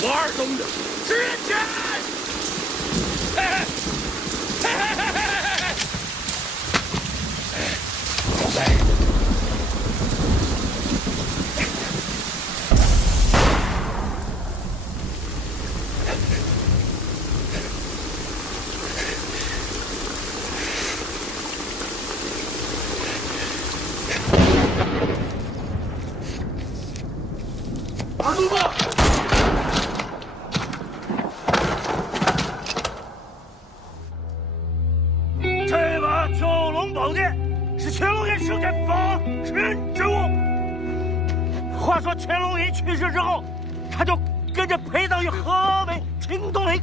我二东的是人钱！老三，二东子。 宝剑是乾隆爷生前防身之物。话说乾隆爷去世之后，他就跟着陪葬于河北秦东陵。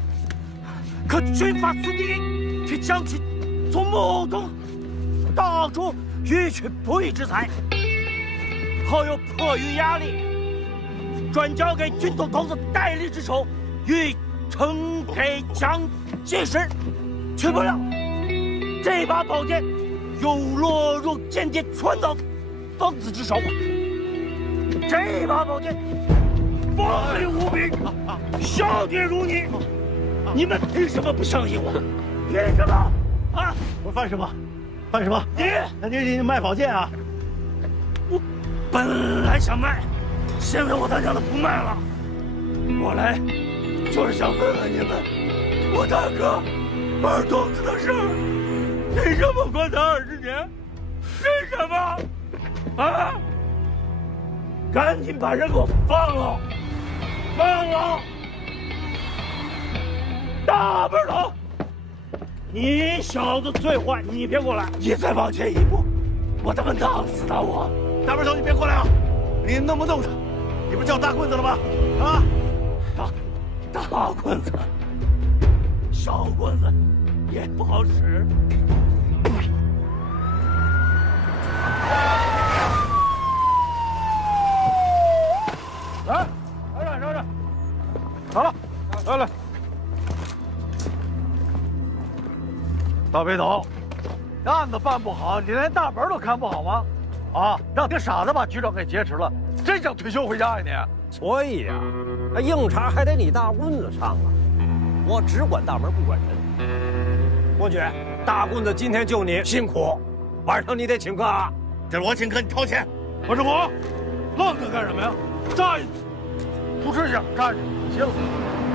可军阀孙帝英却将其从墓中盗出，予取不义之财。后又迫于压力，转交给军统头子戴笠之手，欲呈给蒋介石。却不料这把宝剑 又落入间谍川岛疯子之手。这把宝剑锋利无比，笑点如你，你们凭什么不相信我？凭什么？啊！我犯什么？犯什么？你卖宝剑啊？我本来想卖，现在我他娘的不卖了。我来就是想问问你们，我大哥二东子的事儿。 为什么关他20年？为什么？啊！赶紧把人给我放了！放了！大背头，你小子最坏，你别过来！你再往前一步，我他妈弄死他！我大背头，你别过来啊！你弄不动他，你不叫大棍子了吗？啊！大棍子，小棍子也不好使。 来，好了，来，大背头，案子办不好，你连大门都看不好吗？啊，让个傻子把局长给劫持了，真想退休回家呀你？所以呀，那硬茬还得你大棍子上啊！我只管大门不管人。伯爵，大棍子今天救你辛苦，晚上你得请客啊！这是我请客，你掏钱。我是我，愣着干什么呀？站下，不吃香，站着。行，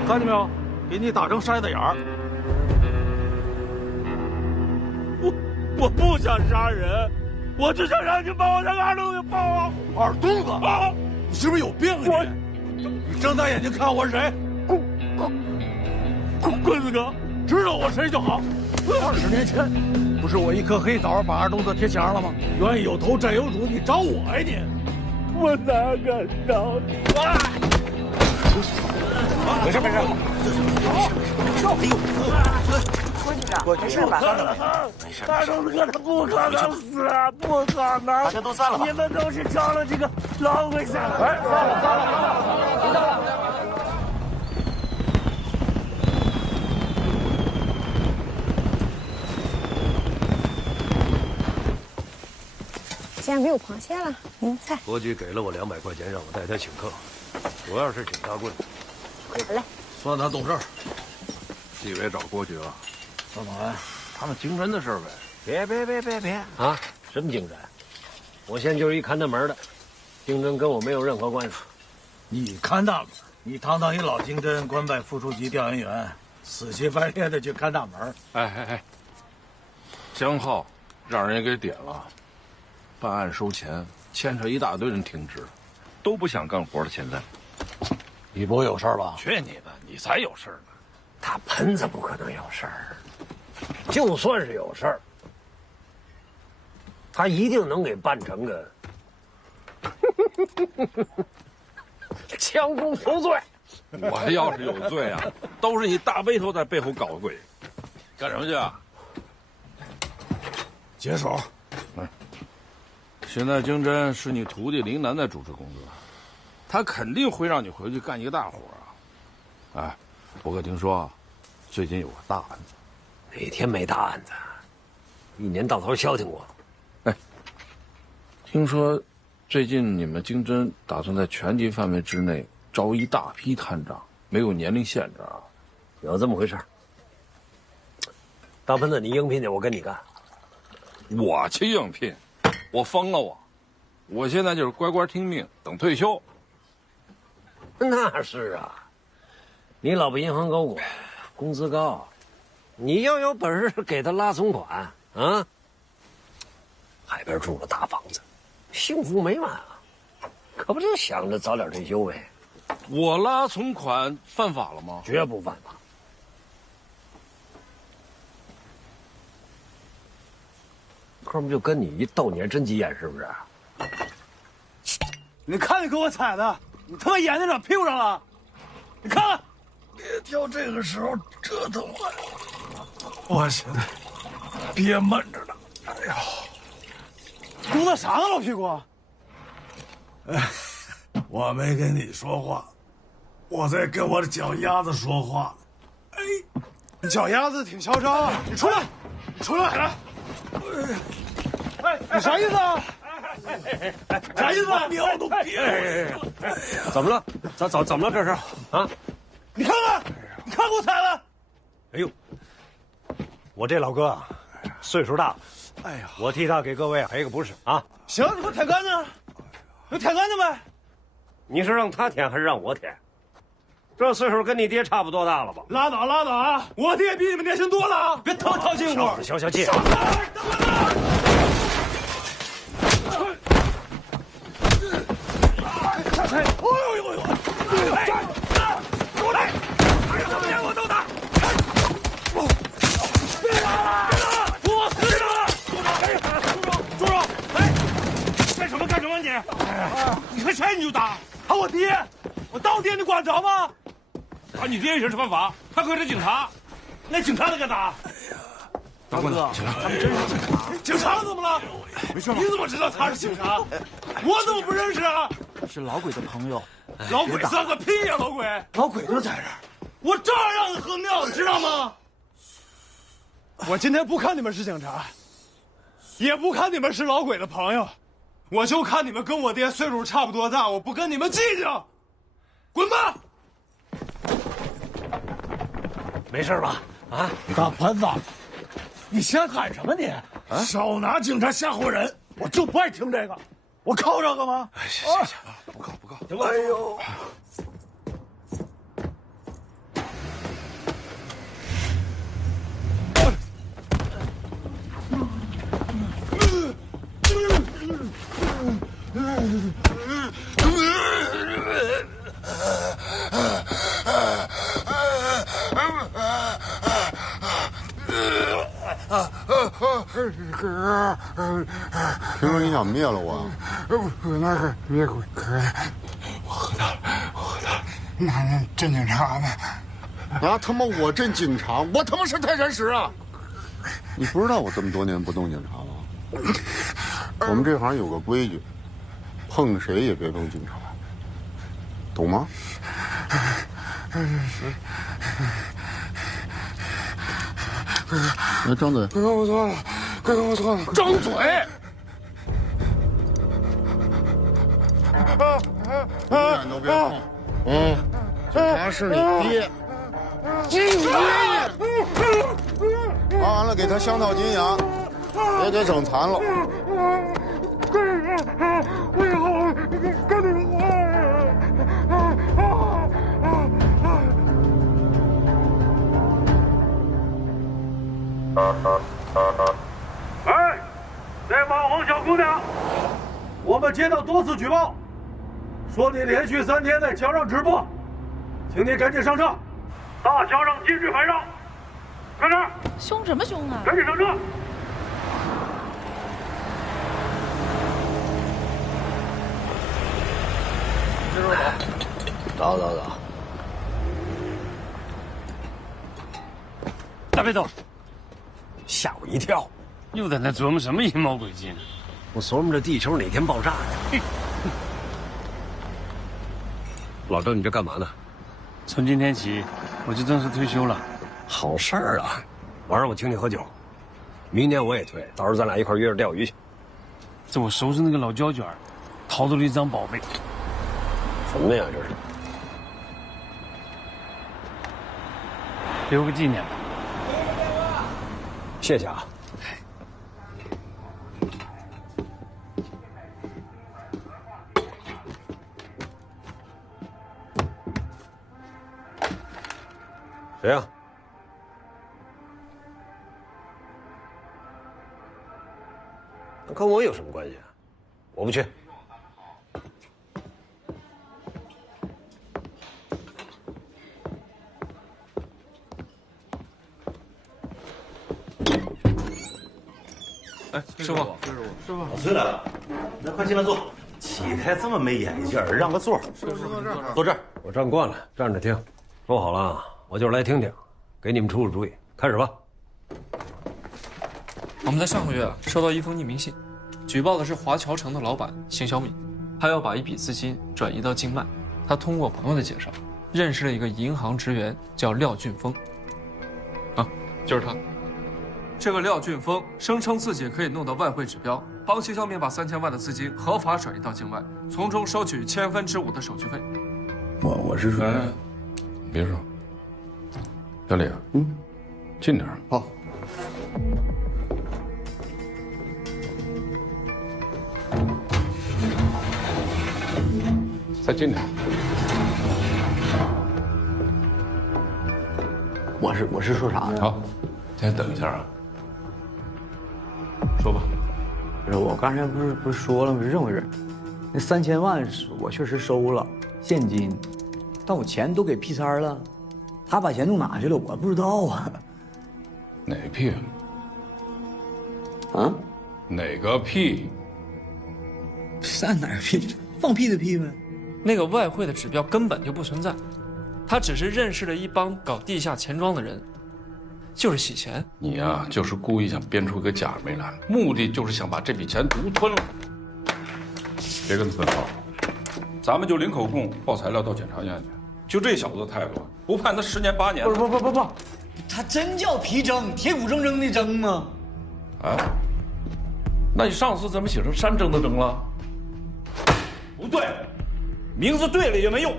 看见没有？给你打成筛子眼儿。我不想杀人，我就想让你把我那个二东给放了。二东子啊，你是不是有病啊你睁大眼睛看我是谁？棍子哥，知道我谁就好。20年前，不是我一颗黑枣把二东子贴墙上了吗？冤有头债有主，你找我呀你？我哪敢找你？没事。哎呦，郭局长，没事吧？二东子哥他不可能死，不可能！大家都散了吧？你们都是招了这个老鬼下来。哎，散了，别动了。 既然没有螃蟹了，您菜。伯爵给了我200块钱，让我带他请客，主要是请大棍子。好嘞，算他懂事。纪委找郭局了，老板，他们经侦的事儿呗。别啊！什么经侦？我现在就是一看大门的，经侦跟我没有任何关系。你看大门，你堂堂一老经侦，官拜副处级调研员，死乞白赖的去看大门。哎，江浩让人给点了，办案收钱，牵扯一大堆人停职，都不想干活的。现在，你不会有事儿吧？去你的，你才有事儿呢。大盆子不可能有事儿，就算是有事儿，他一定能给办成个将功赎罪。我要是有罪啊，都是你大背头在背后搞鬼。干什么去啊？解手。现在经侦是你徒弟林南在主持工作，他肯定会让你回去干一个大活啊。哎，我可听说最近有个大案子。哪天没大案子？一年到头消停过。哎，听说最近你们经侦打算在全级范围之内招一大批探长，没有年龄限制啊。有这么回事。大盆子，你应聘去，我跟你干。我去应聘，我疯了我现在就是乖乖听命，等退休。那是啊，你老婆银行高管，工资高，你要有本事给他拉存款啊！海边住了大房子，幸福美满啊，可不就想着早点退休呗？我拉存款犯法了吗？绝不犯法。哥们就跟你一斗，你还真急眼是不是？你看你给我踩的，你他妈眼睛长屁股上了！你看看，别挑这个时候折腾我，我现在憋闷着呢。哎呀，鼓捣啥呢，老屁股？我没跟你说话，我在跟我的脚丫子说话。哎，你脚丫子挺嚣张啊！你出来，你出来来！你啥意思啊？啥意思啊？尿都憋了。怎么了？怎么了？这是啊？你看看，你看给我踩了！哎呦，我这老哥啊，岁数大了。哎呀，我替他给各位赔个不是啊！行，你给我舔干净，你舔干净呗。你是让他舔还是让我舔？这岁数跟你爹差不多大了吧？拉倒拉倒啊！我爹比你们年轻多了啊！别套近乎。消气。我都打！别打了！我死了！住手！哎，干什么干什么你？你看谁你就打？打我爹！我当爹你管着吗？打你爹也是犯法，他可是警察。那警察能敢打？大哥，他们真是警察。警察怎么了？没事吧？你怎么知道他是警察？我怎么不认识啊？是老鬼的朋友。老鬼算个屁呀！老鬼，老鬼就在这儿。我照样让你喝尿，你知道吗？我今天不看你们是警察，也不看你们是老鬼的朋友，我就看你们跟我爹岁数差不多大，我不跟你们计较，滚吧！没事吧？啊，大盆子，你想干什么你？少拿警察吓唬人！我就不爱听这个，我靠这个吗？行，不告。哎呦！听说你想灭了我？那是灭鬼可以。我喝大了。那镇警察呢？啊他妈！我镇警察，我他妈是泰山石啊！你不知道我这么多年不动警察吗？我们这行有个规矩，碰谁也别碰警察，懂吗？来，张嘴！哥哥，我错了。张嘴！永远都别碰。警察是你爹。完了，给他镶套金牙，别给整残了。我以后跟你们哎，那网红小姑娘，我们接到多次举报，说你连续3天在桥上直播，请你赶紧上车，大桥上禁止拍照，快点！凶什么凶啊？赶紧上车！知道走。大背头，吓我一跳！又在那琢磨什么阴谋诡计呢？我琢磨着地球哪天爆炸呢。老郑，你这干嘛呢？从今天起，我就正式退休了。好事儿啊！晚上我请你喝酒，明年我也退，到时候咱俩一块约着钓鱼去。这我收拾那个老胶卷，淘到了一张宝贝。什么呀？这是？留个纪念吧。谢谢啊。谁呀？那跟我有什么关系啊？我不去。哎，师傅，老崔来了，那快进来坐。起开这么没眼力劲儿，让个座。坐这儿。我站惯了，站着听。说好了啊，我就是来听听，给你们出出主意。开始吧。我们在上个月收到一封匿名信，举报的是华侨城的老板邢小敏，他要把一笔资金转移到境外。他通过朋友的介绍，认识了一个银行职员，叫廖俊峰。啊，就是他。这个廖俊峰声称自己可以弄到外汇指标，帮邢小敏把3000万的资金合法转移到境外，从中收取5%的手续费。我是说，别说，小李，近点。好。再近点。我是说啥呢？好，先等一下啊。说吧。不是，我刚才不是说了吗？认为那3000万我确实收了现金，但我钱都给P3了，他把钱弄哪去了？我不知道啊。哪个屁？啊？哪个屁？啥哪个屁？放屁的屁呗。那个外汇的指标根本就不存在，他只是认识了一帮搞地下钱庄的人，就是洗钱。你呀，就是故意想编出个假梅兰，目的就是想把这笔钱独吞了。别跟他分号，咱们就领口供报材料到检察院去。就这小子的态度，不判他10年8年。不，他真叫皮征，铁骨铮铮的铮吗？啊？那你上次怎么写成山征的征了？不对，名字对了也没用。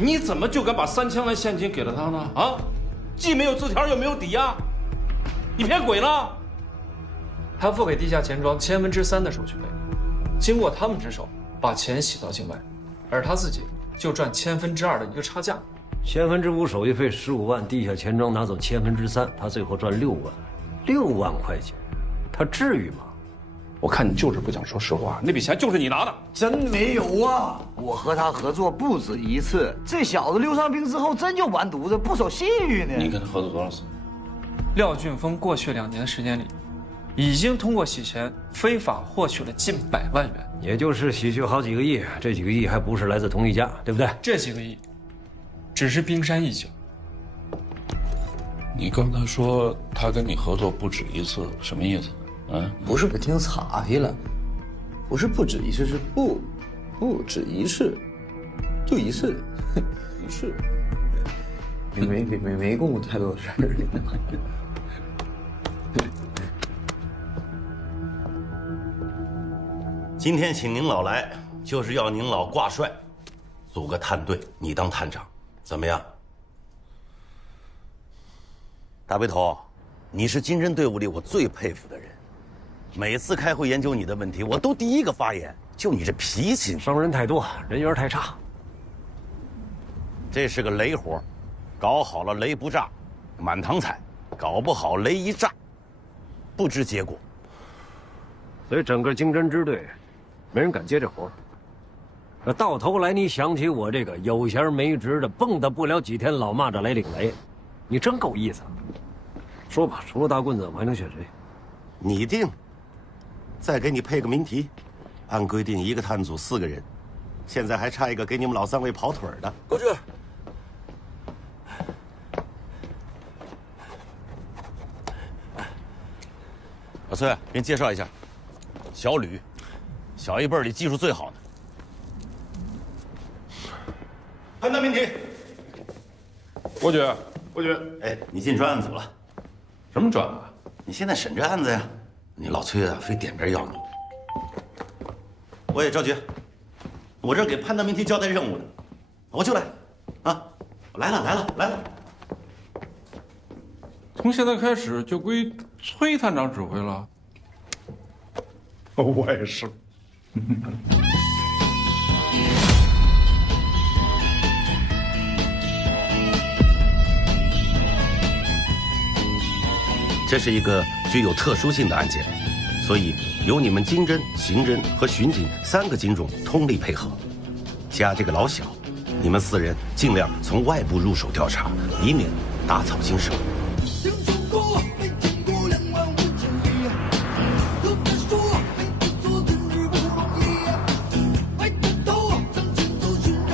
你怎么就敢把3000万现金给了他呢？啊，既没有字条又没有抵押，你骗鬼呢？他付给地下钱庄3%的手续费，经过他们之手把钱洗到境外，而他自己就赚2%的一个差价。5%手续费15万，地下钱庄拿走3%，他最后赚6万，6万块钱，他至于吗？我看你就是不想说实话，那笔钱就是你拿的。真没有啊！我和他合作不止一次，这小子溜上兵之后真就完犊子，不守信誉呢。你跟他合作多少次？廖俊峰过去2年的时间里，已经通过洗钱非法获取了近100万元，也就是洗去好几个亿，这几个亿还不是来自同一家，对不对？这几个亿，只是冰山一角。你刚才说他跟你合作不止一次，什么意思？嗯，不是我听岔劈了，不是不止一次，是不止一次，就一次，一次，没跟我太多事儿。今天请您老来，就是要您老挂帅，组个探队，你当探长，怎么样？大背头，你是金侦队伍里我最佩服的人。每次开会研究你的问题，我都第一个发言。就你这脾气，伤人太多，人缘太差。这是个雷活，搞好了雷不炸，满堂彩；搞不好雷一炸，不知结果。所以整个经侦支队，没人敢接这活。那到头来，你想起我这个有闲没职的，蹦跶不了几天老蚂蚱来领雷，你真够意思。说吧，除了大棍子，我还能选谁？你定。再给你配个谜题，按规定一个探组4个人，现在还差一个给你们老3位跑腿的。过去。老崔，给你介绍一下，小吕，小一辈里技术最好的。判断谜题。伯爵，哎，你进专案组了。什么专案？你现在审这案子呀？你老崔啊，非点名要你。我也着急，我这给判断谜题交代任务呢，我就来，啊，来了。从现在开始就归崔探长指挥了。我也是。这是一个具有特殊性的案件，所以由你们经侦、刑侦和巡警3个警种通力配合，加这个老小，你们4人尽量从外部入手调查，以免打草惊蛇。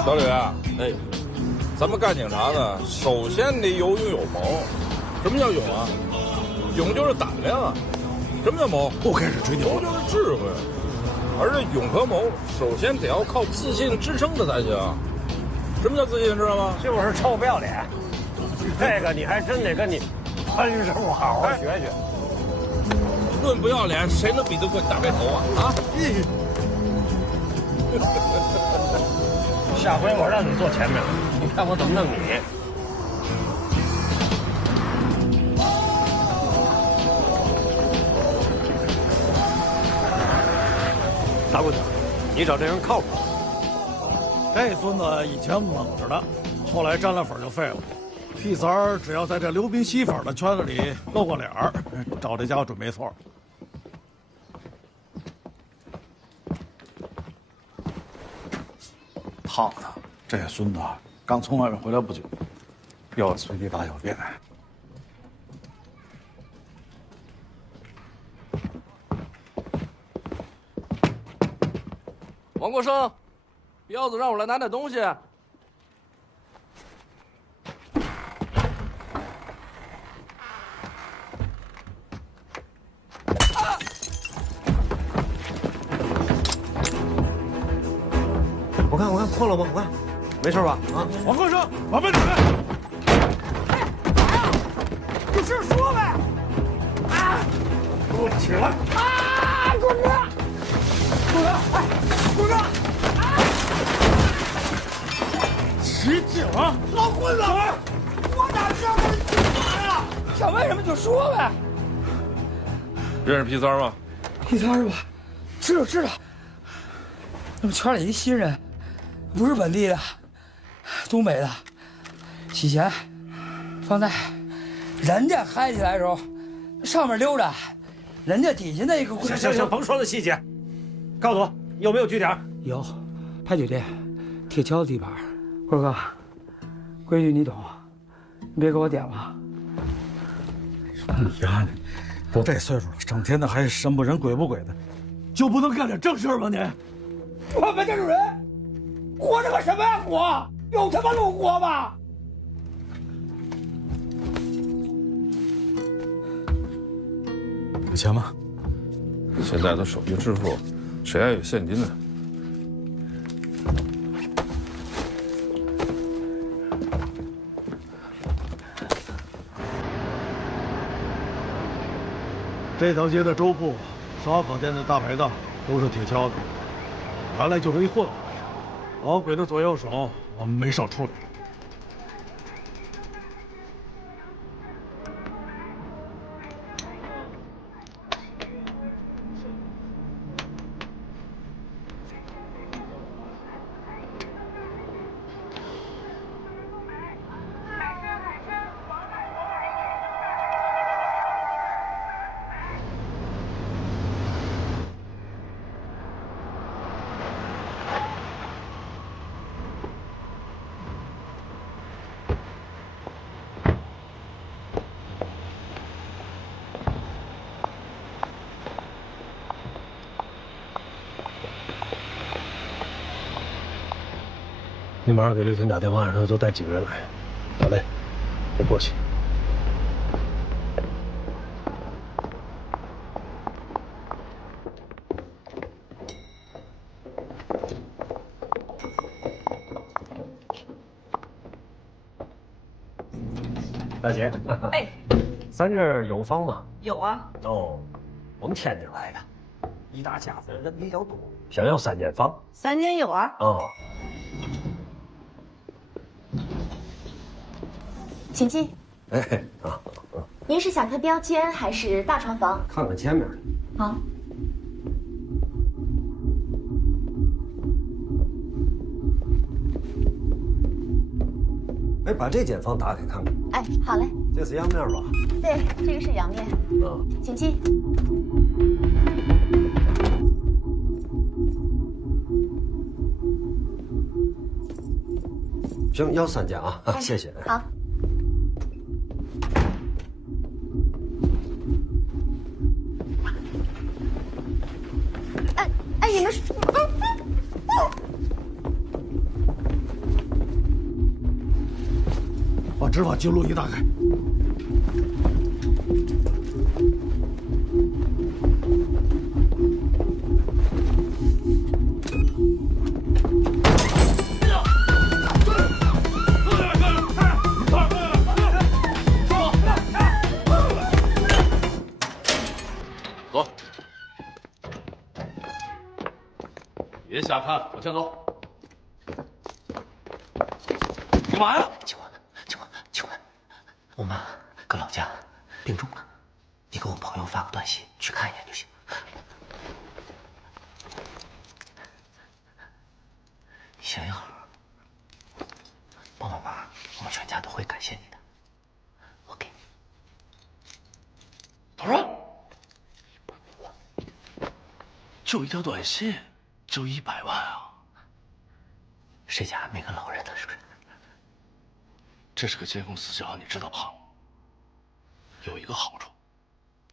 小吕，哎，咱们干警察的，首先得有勇有谋。什么叫勇啊？勇就是胆量啊。什么叫谋？不开始吹牛。谋就是智慧，而这勇和谋，首先得要靠自信支撑着才行。什么叫自信，知道吗？就是臭不要脸。这个你还真得跟你潘师傅好好学学。论不要脸，谁能比得过你大背头啊？啊！下回我让你坐前面，你看我怎么弄你。大棍子，你找这人靠谱？这孙子以前猛着的，后来沾了粉就废了。屁三儿只要在这流宾吸粉的圈子里露过脸儿，找这家伙准没错。烫的，这孙子刚从外面回来不久，要随地大小便。王国生，彪子让我来拿点东西。我看破了吗？我看，没事吧？啊，王国生，把门打开。有事说呗。啊！给我起来！啊！滚着！滚着！哎，滚着！起警啊！老混子！我哪知道他是警察呀？想问什么就说呗。认识屁三吗？屁三是吧？知道。那么圈里一新人，不是本地的，东北的，洗钱、放贷，人家嗨起来的时候，上面溜达，人家底下那个……行，甭说那细节，告诉我有没有据点？有，派酒店，铁桥的地盘。辉哥，规矩你懂，你别给我点了。你呀，都这岁数了，整天的还神不人鬼不鬼的，就不能干点正事吗？你？我们这种人，活着个什么呀？活有他妈路活吗？有钱吗？现在都手机支付，谁还有现金呢？这条街的粥铺、烧烤店的大排档都是铁锹的，原来就是一混混。老鬼的左右手，我们没少处理。你马上给刘婷打电话，让他多带几个人来。好嘞，我过去。大姐，哎，咱这儿有房吗？有啊。哦，我们天津来的，一大家子人比较多，想要3间房。3间有啊。哦。请进。哎啊，您是想看标间还是大床房？看看前面。好。哎，把这间房打开看看。哎，好嘞。这是阳面吧？对，这个是阳面。请进。行，要3间啊，谢谢。好。哎，你们是？把执法记录仪打开。走。别瞎看，往前走。干嘛呀？警官，我妈搁老家病重了，你给我朋友发个短信去看一眼就行。小英，帮帮忙，我们全家都会感谢你的。我给你多少？就一条短信，就100万啊！谁家没个老人呢？是不是？这是个监控死角，你知道吧？有一个好处，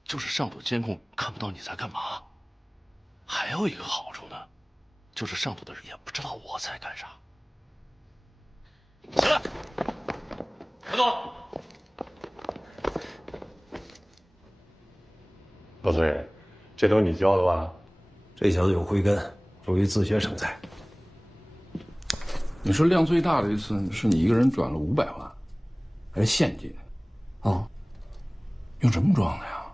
就是上头监控看不到你在干嘛。还有一个好处呢，就是上头的人也不知道我在干啥。起来，快走！老崔，这都你教的吧？这小子有慧根，属于自学成才。你说量最大的一次是你一个人转了500万，还是现金？哦，用什么装的呀？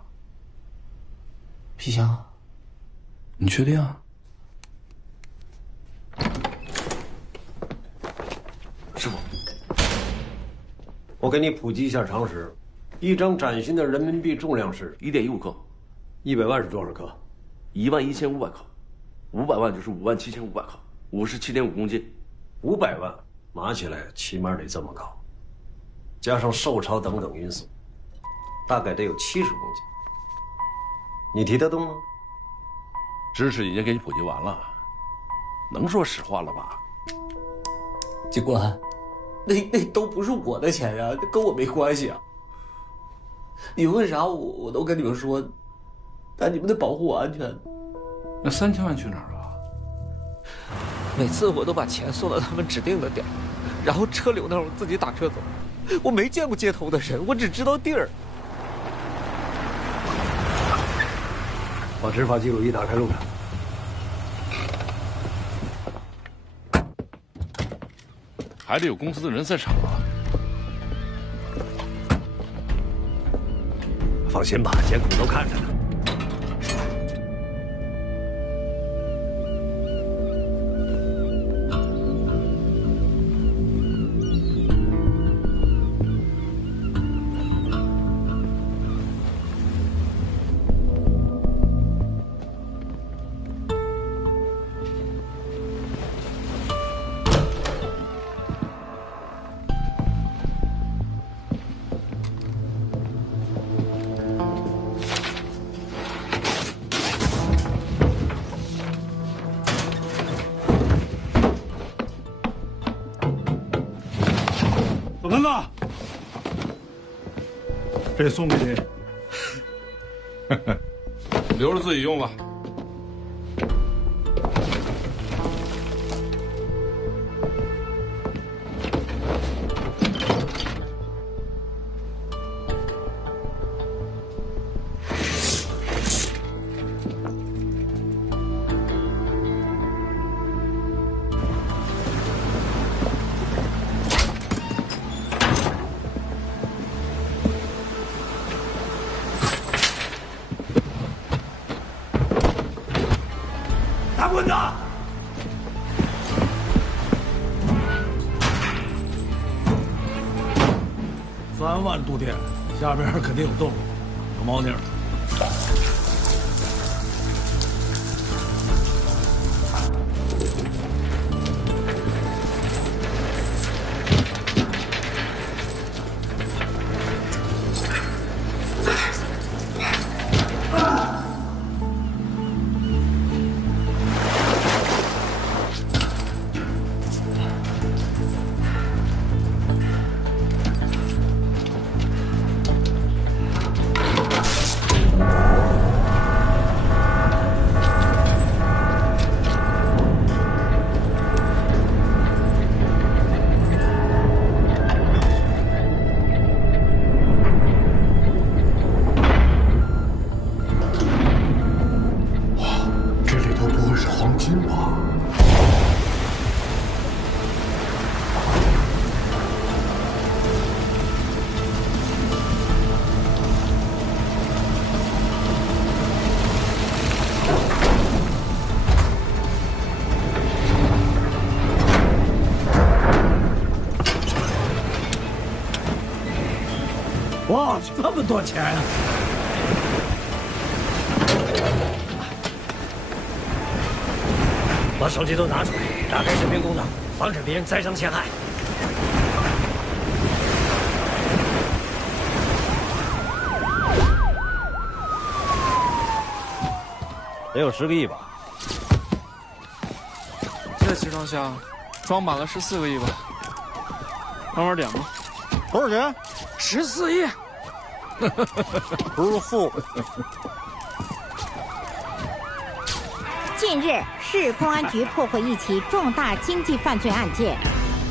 皮箱。你确定啊？师傅，我给你普及一下常识：一张崭新的人民币重量是1.15克，100万是多少克？11500克，500万就是57500克，57.5公斤。500万码起来起码得这么高，加上受潮等等因素，大概得有70公斤。你提得动吗？知识已经给你普及完了，能说实话了吧？警官，那都不是我的钱呀，跟我没关系啊。你问啥我都跟你们说，但你们得保护我安全。那3000万去哪儿了？每次我都把钱送到他们指定的点儿，然后车流那儿我自己打车走。我没见过接头的人，我只知道地儿。把执法记录仪打开录上。还得有公司的人在场啊。放心吧，监控都看着呢。老盆子，这送给你，留着自己用吧。3万度电，下边肯定有动静，有猫腻儿。这里头不会是黄金吧？哇，这么多钱啊！把手机都拿出来，打开视频功能，防止别人栽赃陷害。得有10个亿吧？这集装箱装满了14个亿吧？慢慢点吧。多少钱？14亿。不是富。近日，市公安局破获一起重大经济犯罪案件。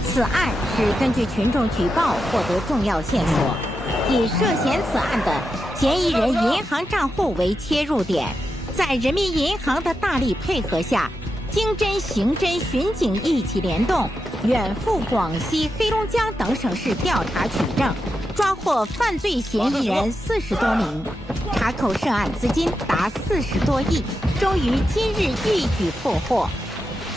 此案是根据群众举报获得重要线索，以涉嫌此案的嫌疑人银行账户为切入点，在人民银行的大力配合下，经侦、刑侦、巡警一起联动，远赴广西、黑龙江等省市调查取证，抓获犯罪嫌疑人40多名，查扣涉案资金达40多亿，终于今日一举破获。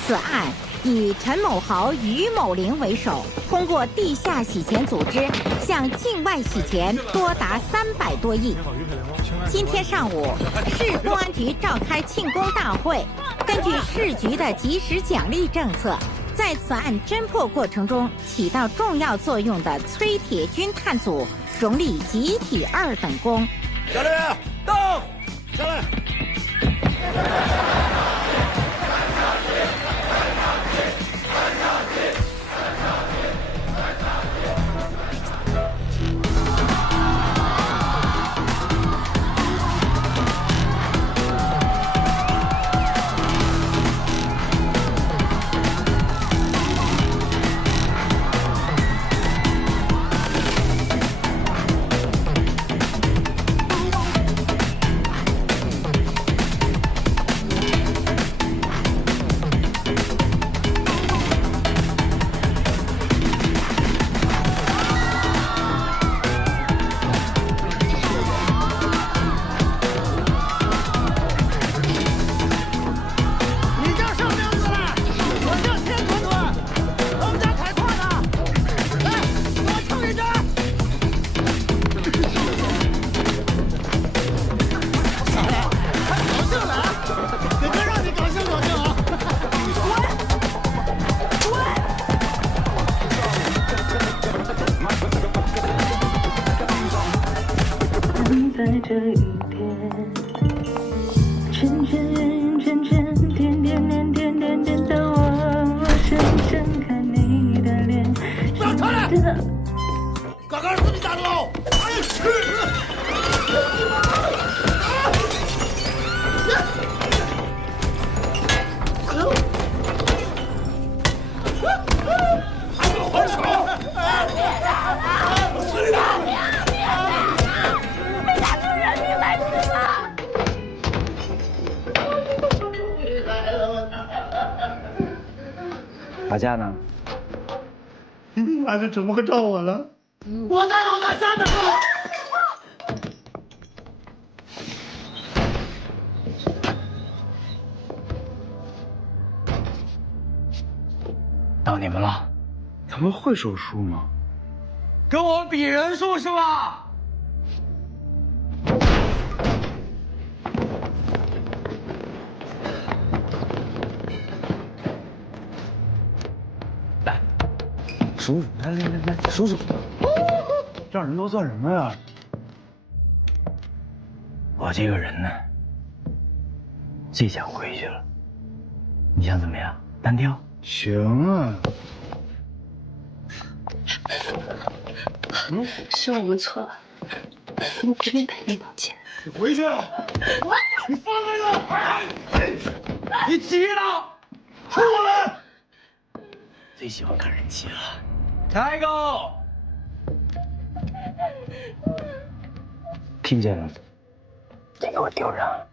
此案以陈某豪、于某玲为首，通过地下洗钱组织向境外洗钱多达300多亿。今天上午，市公安局召开庆功大会，根据市局的及时奖励政策，在此案侦破过程中起到重要作用的崔铁军探组荣立集体2等功。下来，到，下来。打架呢？俺这怎么个找我了？我在老大家呢。到你们了，他们会手术吗？跟我比人数是吧？来，数数，来，数数。这人都算什么呀？我这个人呢，最讲规矩了。你想怎么样？单挑？行啊。是我们错了，我这边赔你道歉。你回去！你放开他！你急了，出来！最喜欢看人急了。开狗！听见了？再给我丢上！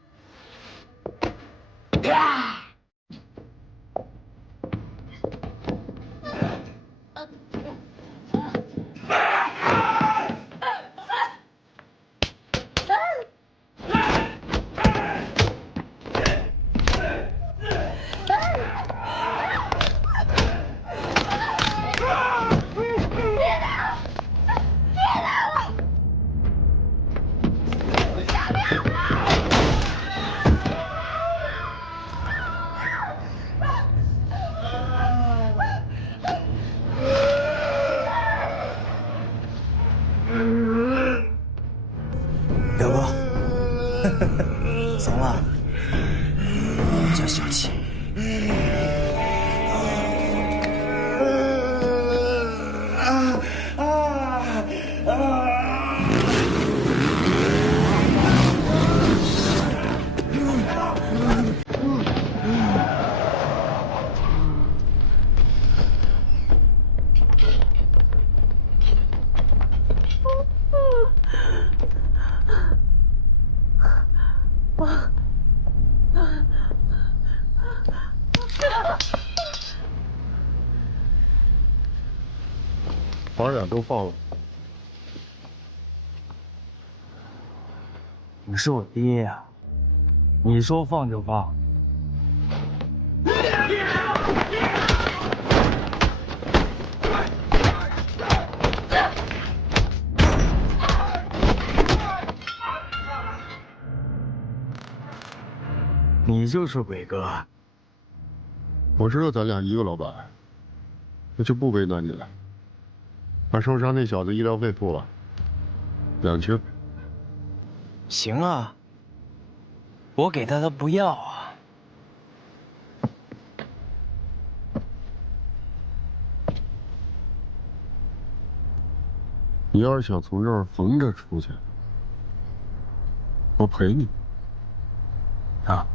表哥，怂了，叫小气。把俩都放了。你是我爹呀，你说放就放。你就是伟哥。我知道咱俩一个老板，那就不为难你了。把受伤那小子医疗费付了，2千。行啊，我给他不要啊。你要是想从这儿横着出去，我陪你。啊。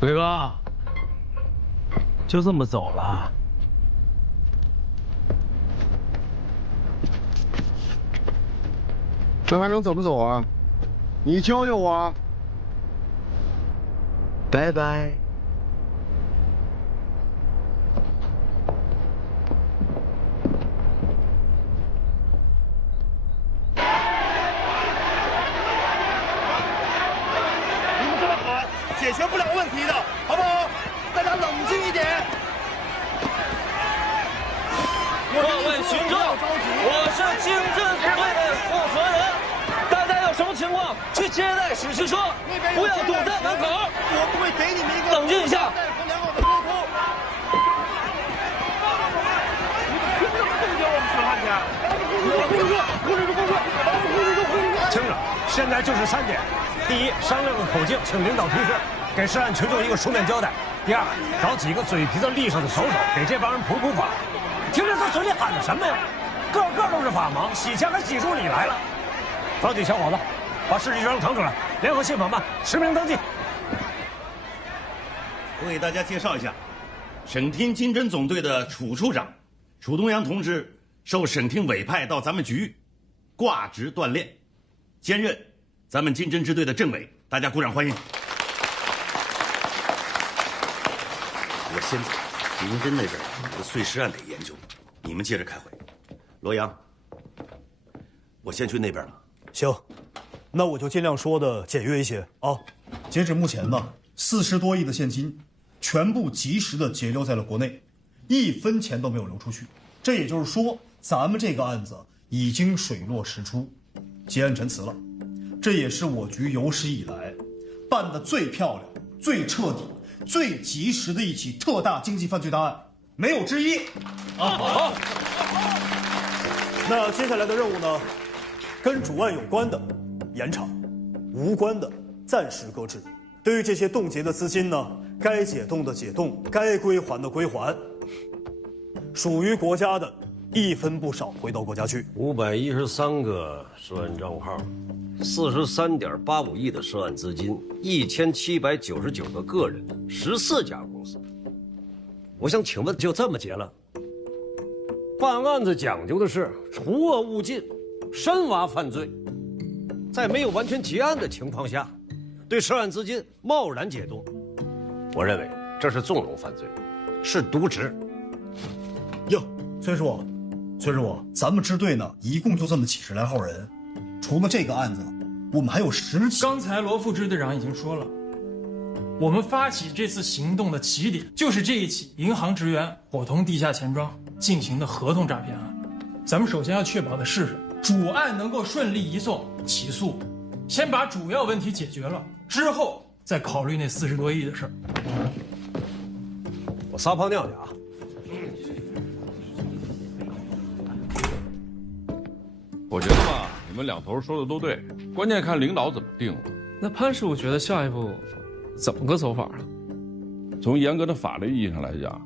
伟哥，就这么走了？这还能怎么走啊？你教教我啊！拜拜。你们这么喊，解决不了问题的，好不好？大家冷静一点。各位群众，我是经侦组队的负责人，大家有什么情况去接待室去说，不要堵在门口。我们会给你们一个冷静一下。良好的沟通。你们凭什么不给我们吃饭去？听着，现在就是3点：第一，商量个口径，请领导批示，给涉案群众一个书面交代；第二，找几个嘴皮子利索的手手，给这帮人普法。听着他嘴里喊的什么呀？个个都是法盲，洗钱还洗出理来了。抓紧小伙子，把试剂装腾出来，联合信访办，实名登记。我给大家介绍一下，省厅经侦总队的楚处长楚东阳同志受省厅委派到咱们局挂职锻炼，兼任咱们经侦支队的政委，大家鼓掌欢迎。我先走，刑侦那边有碎尸案得研究，你们接着开会。罗阳，我先去那边了，行，那我就尽量说的简约一些啊。截止目前呢，40多亿的现金，全部及时的截留在了国内，1分钱都没有流出去。这也就是说，咱们这个案子已经水落石出，结案陈词了。这也是我局有史以来办得最漂亮、最彻底、最及时的一起特大经济犯罪大案，没有之一。好。那接下来的任务呢，跟主案有关的严查，无关的暂时搁置。对于这些冻结的资金呢，该解冻的解冻，该归还的归还，属于国家的1分不少回到国家去。513个涉案账号，43.85亿的涉案资金，1799个个人，14家公司。我想请问，就这么结了？办案子讲究的是除恶务尽，深挖犯罪，在没有完全结案的情况下，对涉案资金贸然解冻，我认为这是纵容犯罪，是渎职。哟，崔师傅，咱们支队呢，一共就这么几十来号人，除了这个案子，我们还有10起。刚才罗副支队长已经说了，我们发起这次行动的起点就是这一起银行职员伙同地下钱庄进行的合同诈骗案。咱们首先要确保的是主案能够顺利移送起诉，先把主要问题解决了，之后再考虑那40多亿的事儿。我撒泡尿去啊！我觉得吧，你们两头说的都对，关键看领导怎么定了。那潘师傅觉得下一步怎么个走法呢？从严格的法律意义上来讲，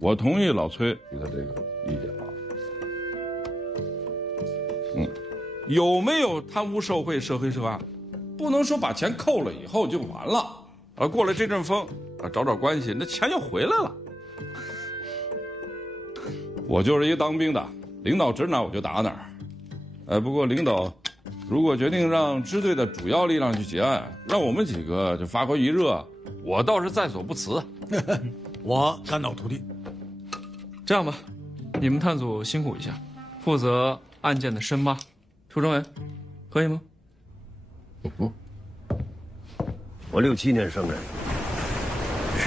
我同意老崔提的这个意见啊。有没有贪污受贿、涉黑涉案，不能说把钱扣了以后就完了，过了这阵风，找找关系，那钱就回来了。我就是一个当兵的，领导指哪我就打哪儿。不过领导如果决定让支队的主要力量去结案，让我们几个就发挥余热，我倒是在所不辞。我肝脑涂地。这样吧，你们探组辛苦一下，负责案件的深挖。楚政委，可以吗？我67年生人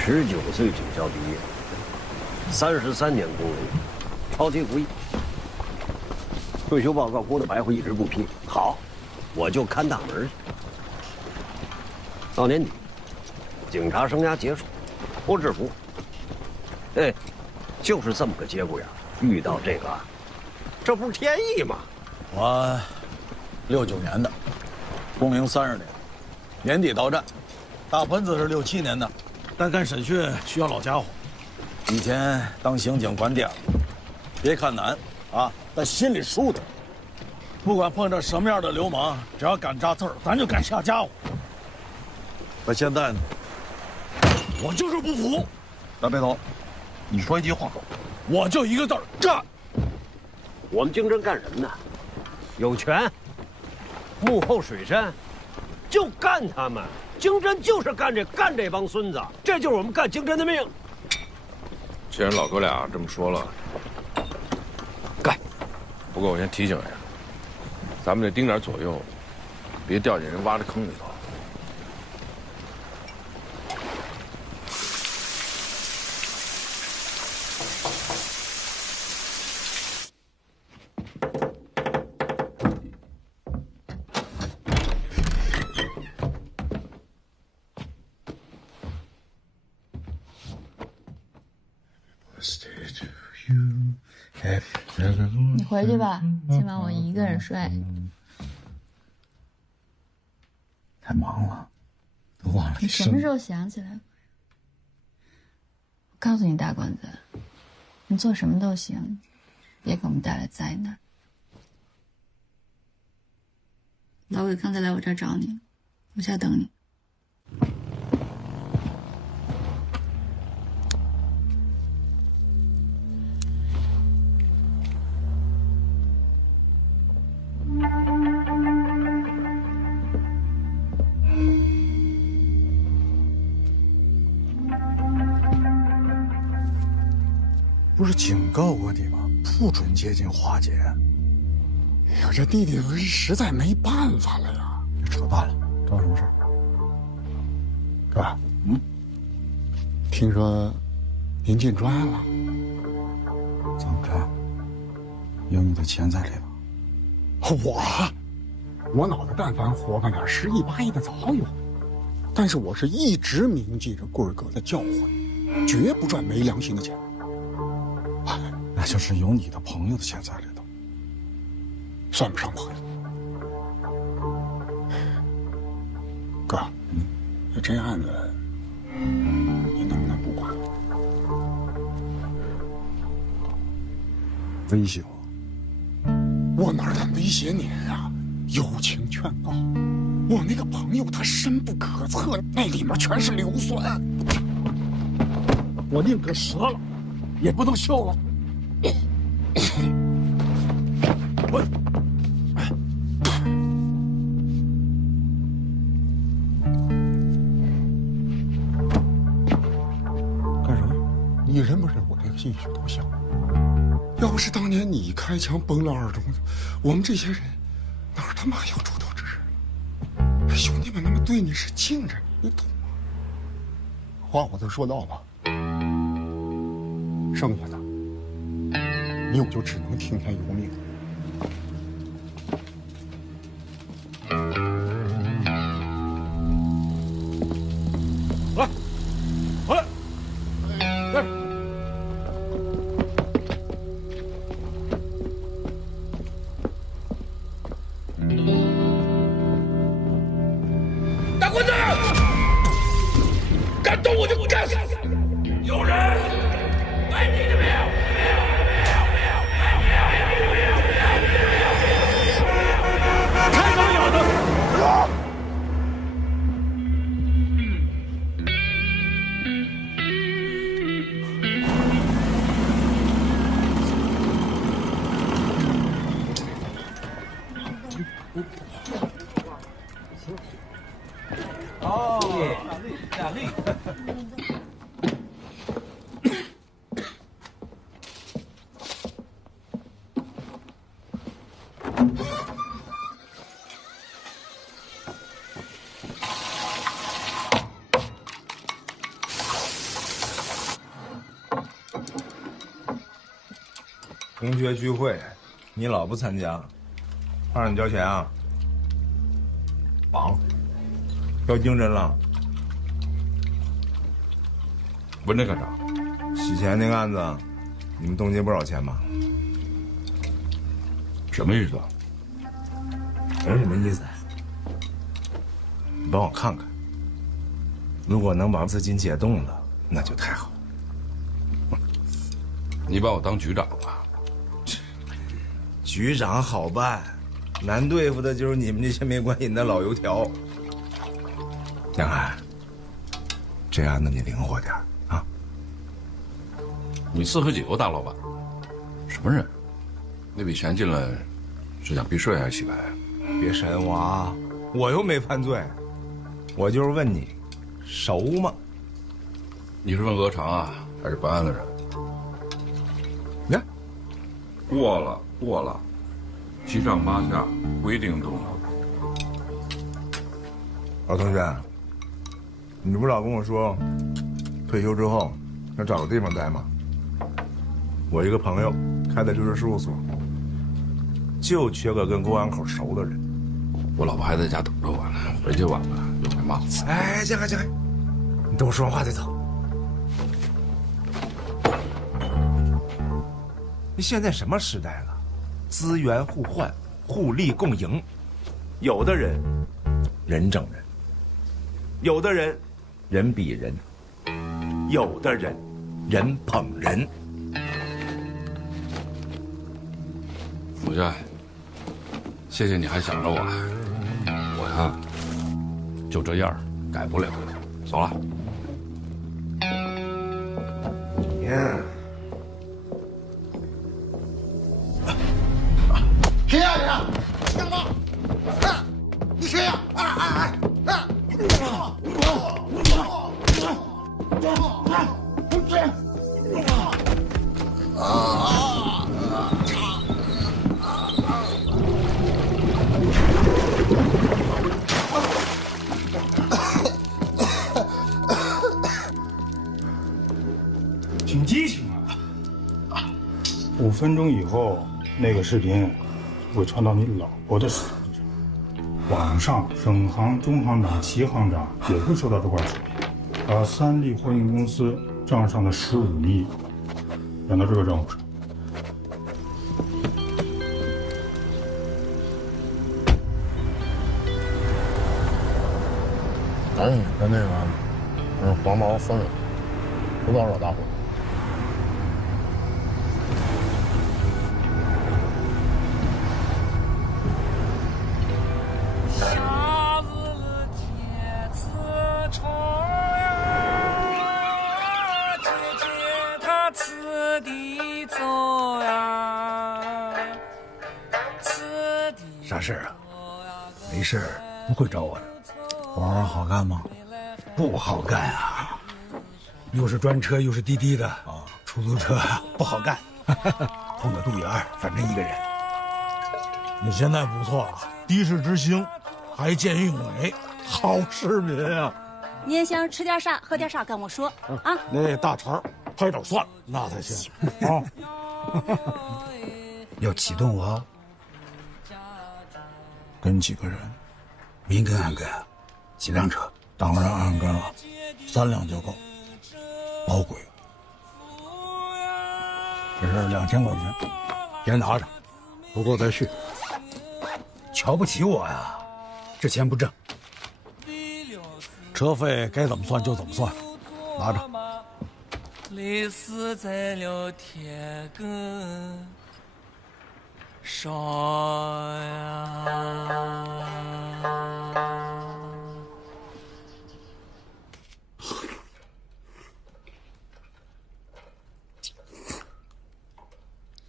，19岁警校毕业，33年工龄，超级服役。退休报告郭德白会一直不批。好，我就看大门去。到年底，警察生涯结束，脱制服。就是这么个节骨眼，遇到这个，这不是天意吗？我69年的，工龄30年，年底到站。大盆子是67年的，但干审讯需要老家伙。以前当刑警管点了，别看难啊，但心里舒坦。不管碰着什么样的流氓，只要敢扎刺儿，咱就敢下家伙。那现在呢？我就是不服。大背头，你说一句话，我就一个字儿：干。我们经侦干什么呢？有权，幕后水山，就干他们。经侦就是干这帮孙子，这就是我们干经侦的命。既然老哥俩这么说了，干。不过我先提醒一下，咱们得盯点左右，别掉进人挖的坑里头。你回去吧，今晚我一个人睡。太忙了，都忘了。你什么时候想起来？我告诉你，大官子，你做什么都行，别给我们带来灾难。老伟刚才来我这儿找你，我下等你。不是警告过你吗？不准接近华姐。呀，这弟弟实在没办法了呀。别扯淡了，找我什么事儿？哥，听说您进专了，怎么着？有你的钱在里头？我脑子但凡活泛点，10亿8亿的早有。但是我是一直铭记着贵儿哥的教诲，绝不赚没良心的钱。那就是有你的朋友的钱在里头，算不上朋友。哥，这案子你能不能不管？威胁我？我哪敢威胁您啊？友情劝告，我那个朋友他深不可测，那里面全是硫酸，我宁可折了，也不能笑了。我干什么？你认不认我这个兴趣头像？要不是当年你开枪崩了二中子，我们这些人哪他妈有出头之日？兄弟们那么对你是敬着你，你懂吗？话我都说到了，剩下的你我就只能听天由命。来，回来，这儿。大混子，敢动我就干死！有人来你的命！开门有的。大力。同学聚会，你老不参加，让你交钱啊？绑，要精神了。问这干啥？洗钱那个案子，你们冻结不少钱吧？什么意思？没什么意思。你帮我看看，如果能把资金解冻了，那就太好。你把我当局长了？局长好办，难对付的就是你们这些没关瘾的老油条。杨涵，这案子你灵活点啊！你四合几个大老板？什么人？那笔钱进来是想避税还是洗白？别神我啊！我又没犯罪，我就是问你，熟吗？你是问鹅肠啊，还是办案的人？你看，过了，七上八下，规定都老同学，你不老跟我说，退休之后要找个地方待吗？我一个朋友开的律师事务所，就缺个跟公安口熟的人。我老婆还在家等着我呢，回去晚了又会骂我。哎，江海，你等我说完话再走。你现在什么时代了？资源互换，互利共赢。有的人人整人，有的人人比人，有的人人捧人。母亲，谢谢你还想着我。我呀，就这样，改不了。走了。谁呀？你干嘛？你谁呀？分钟以后，那个视频会传到你老婆的手机上，网上省行、中行长、齐行长也会收到这块视频，把三利货运公司账上的15亿转到这个账户上。赶紧跟那个黄毛分了，不到老大伙。夏日天吃虫呀，姐姐她吃的粥呀，吃的。啥事儿啊？没事儿，不会找我的。活儿好干吗？不好干啊，又是专车又是滴滴的啊，出租车不好干。碰个肚眼儿，反正一个人。你现在不错啊，的士之星，还见义勇为，好市民啊！您想吃点啥，喝点啥，跟我说啊。那大肠拍点蒜，那才行啊。要启动啊？跟几个人？明跟暗跟啊？几辆车？当然暗跟了，3辆就够。老鬼，这是2000块钱，先拿着，不够再续。瞧不起我呀？这钱不挣，车费该怎么算就怎么算，拿着。泪死在了天根上呀。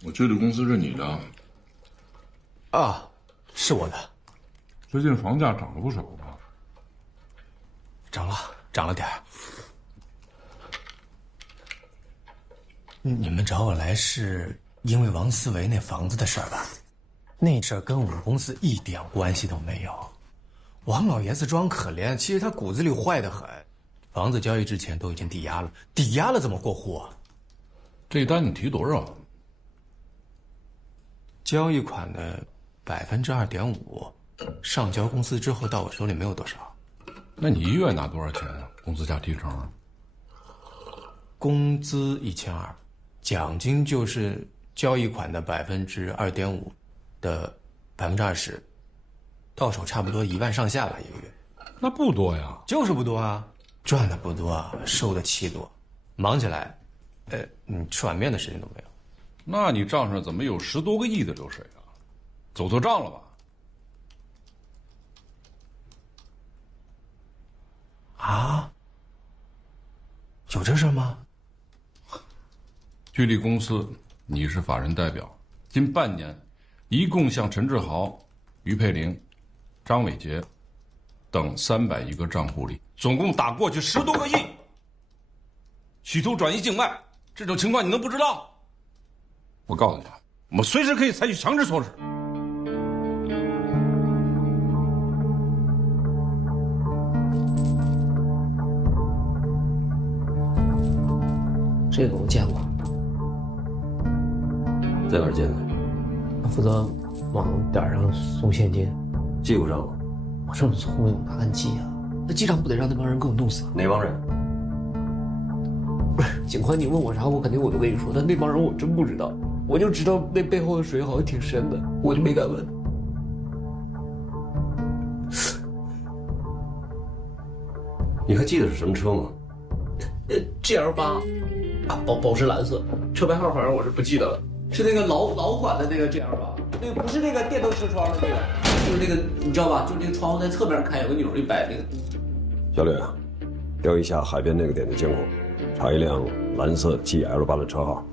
我觉得公司是你的啊，是我的。最近房价涨了不少吧？涨了点儿。你们找我来是因为王思维那房子的事儿吧？那事儿跟我们公司一点关系都没有。王老爷子装可怜，其实他骨子里坏得很。房子交易之前都已经抵押了，抵押了怎么过户啊？这单你提多少？交易款的2.5%，上交公司之后到我手里没有多少。那你一月拿多少钱啊？工资加提成？工资1200，奖金就是交易款的2.5%的20%，到手差不多1万上下吧一个月。那不多呀。就是不多啊，赚的不多啊，受的气多，忙起来，你吃碗面的时间都没有。那你账上怎么有10多个亿的流水啊？走错账了吧？啊？有这事吗？聚力公司，你是法人代表，近半年，一共向陈志豪、于佩玲、张伟杰等301个账户里，总共打过去10多个亿，企图转移境外，这种情况你能不知道？我告诉你，我们随时可以采取强制措施。这个我见过，在哪儿见的？他负责往点上送现金，记不上了。我这么聪明，哪敢记啊？那记账不得让那帮人给我弄死？哪帮人？不是，警官，你问我啥，我肯定我都跟你说，但那帮人我真不知道，我就知道那背后的水好像挺深的，我就没敢问。你还记得是什么车吗？GL8，啊，宝石蓝色，车牌号反正我是不记得了，是那个老款的那个 GL8，那个不是那个电动车窗的那个，就是那个你知道吧？就是那个窗户在侧面开，有个钮一摆那个。小吕，调一下海边那个点的监控，查一辆蓝色 GL8的车号。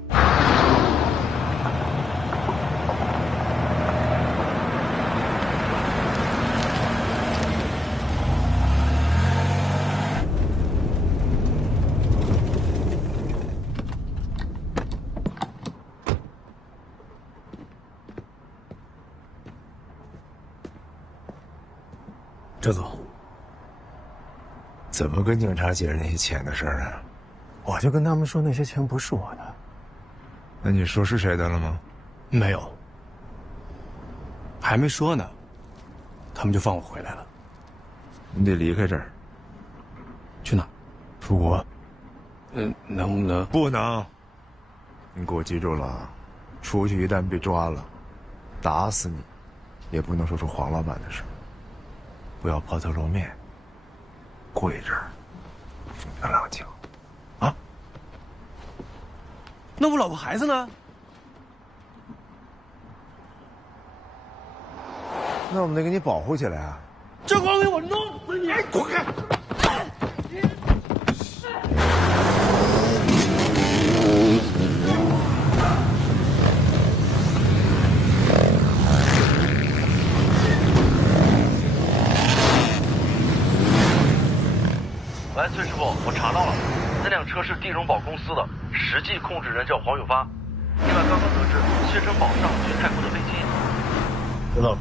周总，怎么跟警察解释那些钱的事儿啊？我就跟他们说那些钱不是我的。那你说是谁的了吗？没有，还没说呢，他们就放我回来了。你得离开这儿。去哪？出国。能不能？不能。你给我记住了，出去一旦被抓了，打死你，也不能说出黄老板的事。不要抛头露面，跪这儿，风平浪静。啊？那我老婆孩子呢？那我们得给你保护起来啊！这光给我弄死你！滚开！喂，崔师傅，我查到了，那辆车是地荣宝公司的，实际控制人叫黄永发。另外，刚刚得知谢成宝上去泰国的飞机。知道了。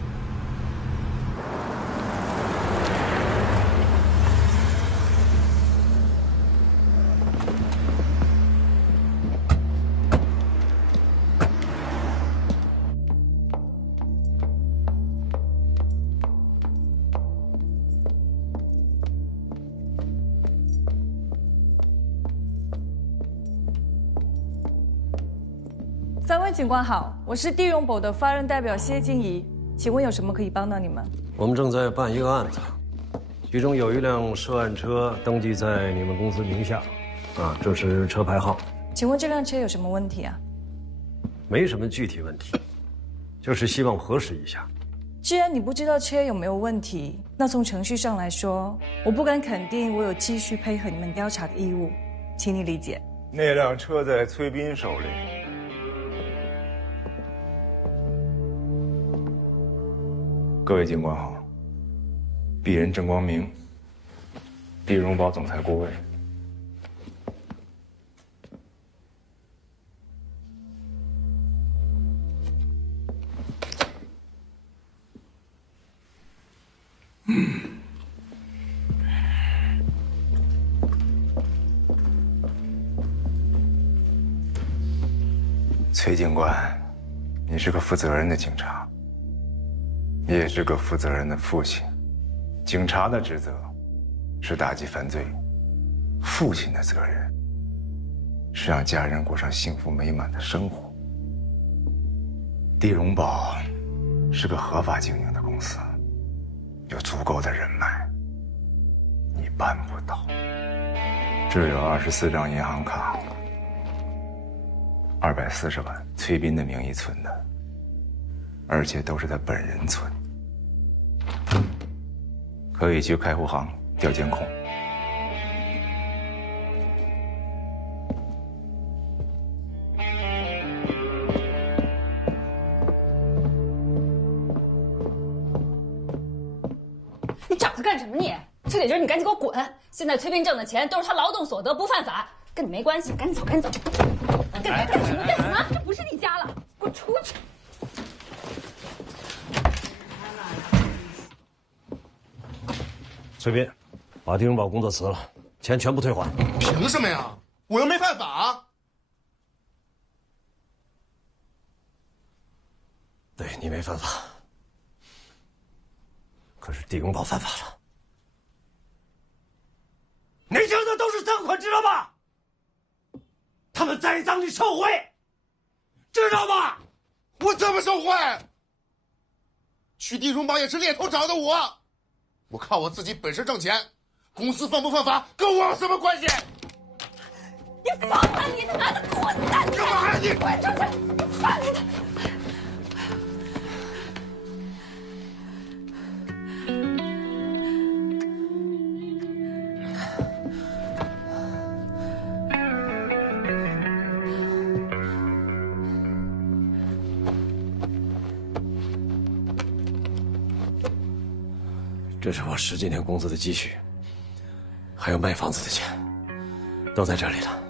三位警官好，我是地荣宝的发人代表谢静怡，请问有什么可以帮到你们？我们正在办一个案子，其中有一辆涉案车登记在你们公司名下，这是车牌号。请问这辆车有什么问题啊？没什么具体问题，就是希望核实一下。既然你不知道车有没有问题，那从程序上来说，我不敢肯定我有继续配合你们调查的义务，请你理解。那辆车在崔斌手里。各位警官好，鄙人郑光明，地荣宝总裁顾问。崔警官，你是个负责任的警察，也是个负责任的父亲。警察的职责是打击犯罪，父亲的责任是让家人过上幸福美满的生活。地荣宝是个合法经营的公司，有足够的人脉，你办不到。这有24张银行卡，240万，崔斌的名义存的，而且都是他本人存，可以去开户行调监控。你找他干什么你？这点劲儿你赶紧给我滚！现在崔斌挣的钱都是他劳动所得，不犯法，跟你没关系，赶紧走，赶紧走！干什么？干什么？这不是你家了，给我出去！崔斌，把地荣宝工作辞了，钱全部退还。凭什么呀？我又没犯法。对，你没犯法，可是地荣宝犯法了。你挣的都是赃款，知道吧？他们栽赃你受贿，知道吗？我怎么受贿？去地荣宝也是猎头找的我，我靠我自己本事挣钱，公司犯不犯法跟我有什么关系？你放了你他妈的混蛋！干嘛呀你？滚出去！你放了他！这是我10几年工资的积蓄，还有卖房子的钱，都在这里了。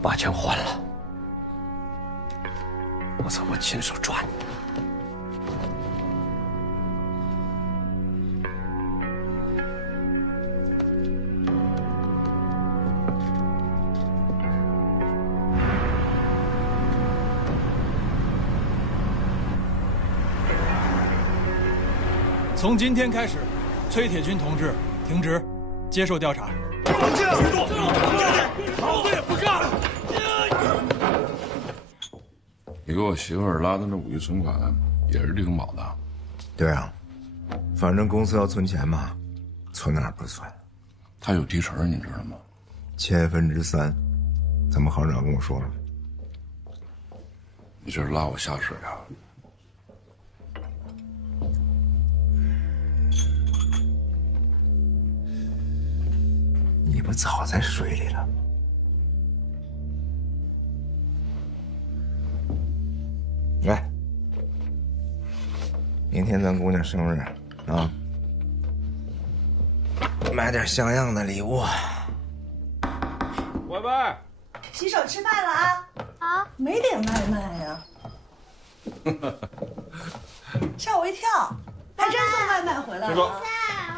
把钱还了，我操！我亲手抓你！从今天开始，崔铁军同志停职，接受调查。冷静，居住，老子也不干了。你给我媳妇儿拉的那5亿存款，也是李东宝的。对啊，反正公司要存钱嘛，存哪儿不存？他有提成，你知道吗3%，咱们行长跟我说了。你这是拉我下水啊？你不早在水里了？来，明天咱姑娘生日啊，买点像样的礼物。喂喂，洗手吃饭了啊！啊，没点外卖呀？吓我一跳，还真送外卖回来了。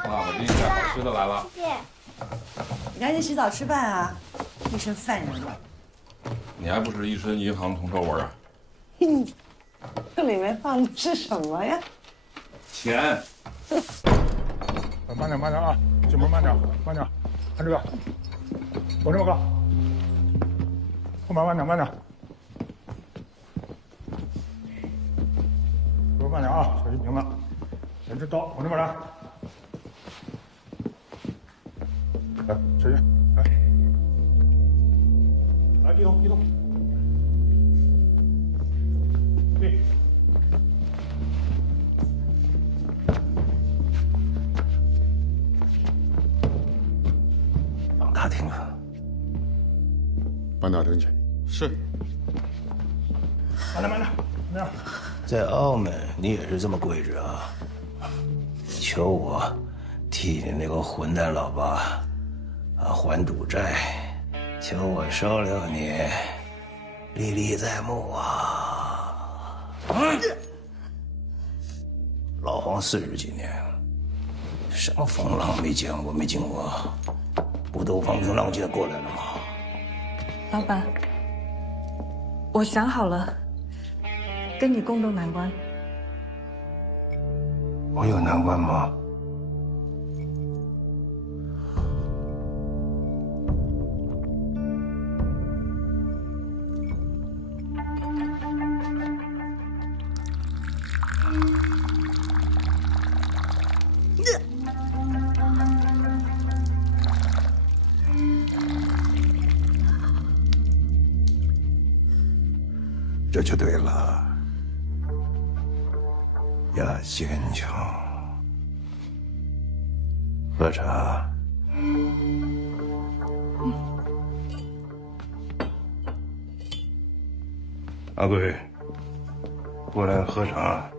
爸爸给你带好吃的来了。谢谢。你赶紧洗澡吃饭啊！一身饭人味。你还不是一身银行铜臭味啊？这里面放的是什么呀？钱。慢点，慢点啊！进门慢点，慢点，看这个，往这么高。后面慢点，慢点。说慢点啊，小心瓶子。先吃刀，往这边来。来，小心，来，来，低头，低头，低。往大厅啊。搬大厅去。是。慢点，慢点，慢点。在澳门，你也是这么规矩啊？求我替你那个混蛋老爸还赌债，求我收留你，历历在目啊！老黄40几年，什么风浪没见过没经过，不都风平浪静过来了吗？老板，我想好了，跟你共度难关。我有难关吗？这就对了，要坚强。喝茶。阿贵，过来喝茶。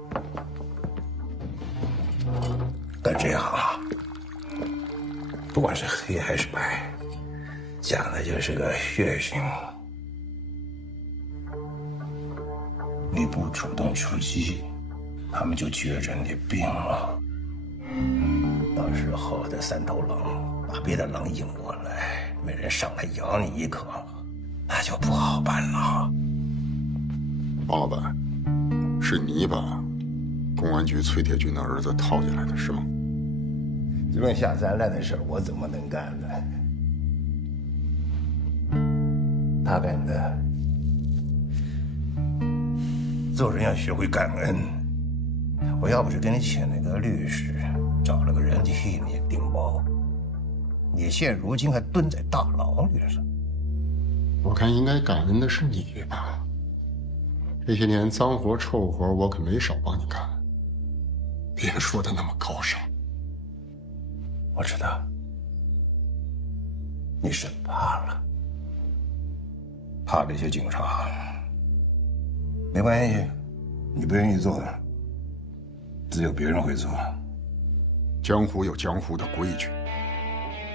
干这行，不管是黑还是白，讲的就是个血性。你不主动出击，他们就觉着你病了。到时候这3头狼把别的狼引过来，没人上来咬你一口，那就不好办了。王老板，是你把公安局崔铁军的儿子套进来的是吗？这种下三滥的事我怎么能干呢？他干的。做人要学会感恩。我要不是给你请了个律师，找了个人替你顶包，你现如今还蹲在大牢里了。我看应该感恩的是你吧？这些年脏活臭活我可没少帮你干，别说的那么高尚。我知道，你是怕了，怕这些警察。没关系，你不愿意做，只有别人会做。江湖有江湖的规矩，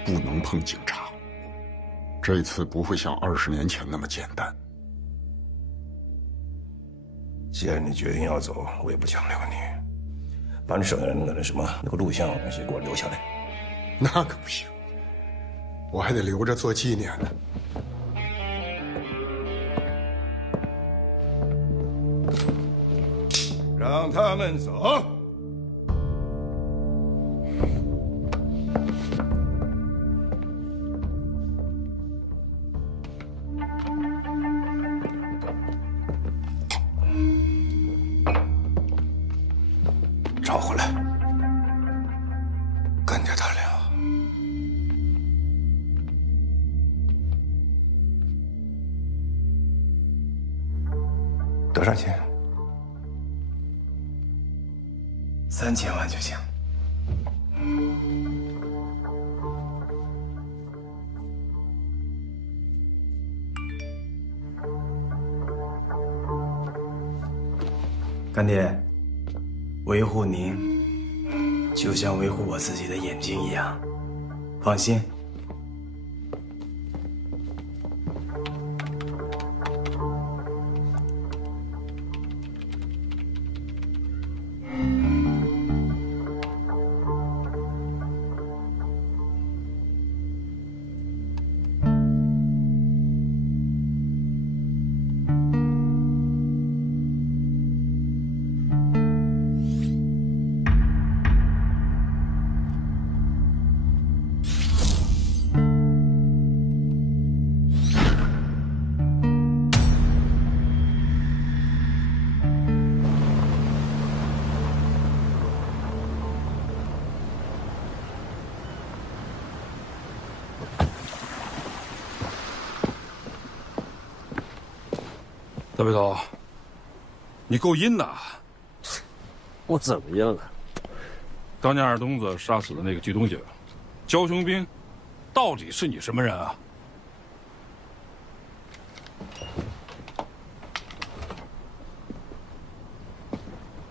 不能碰警察。这次不会像20年前那么简单。既然你决定要走，我也不强留你。把你手上那个什么那个录像那些给我留下来。那可不行，我还得留着做纪念呢。让他们走。跟着他俩。多少钱？3000万就行。干爹，维护您，就像维护我自己的眼睛一样，放心。大背头，你够阴的。我怎么样了？当年二东子杀死的那个寄东西，焦雄兵，到底是你什么人啊？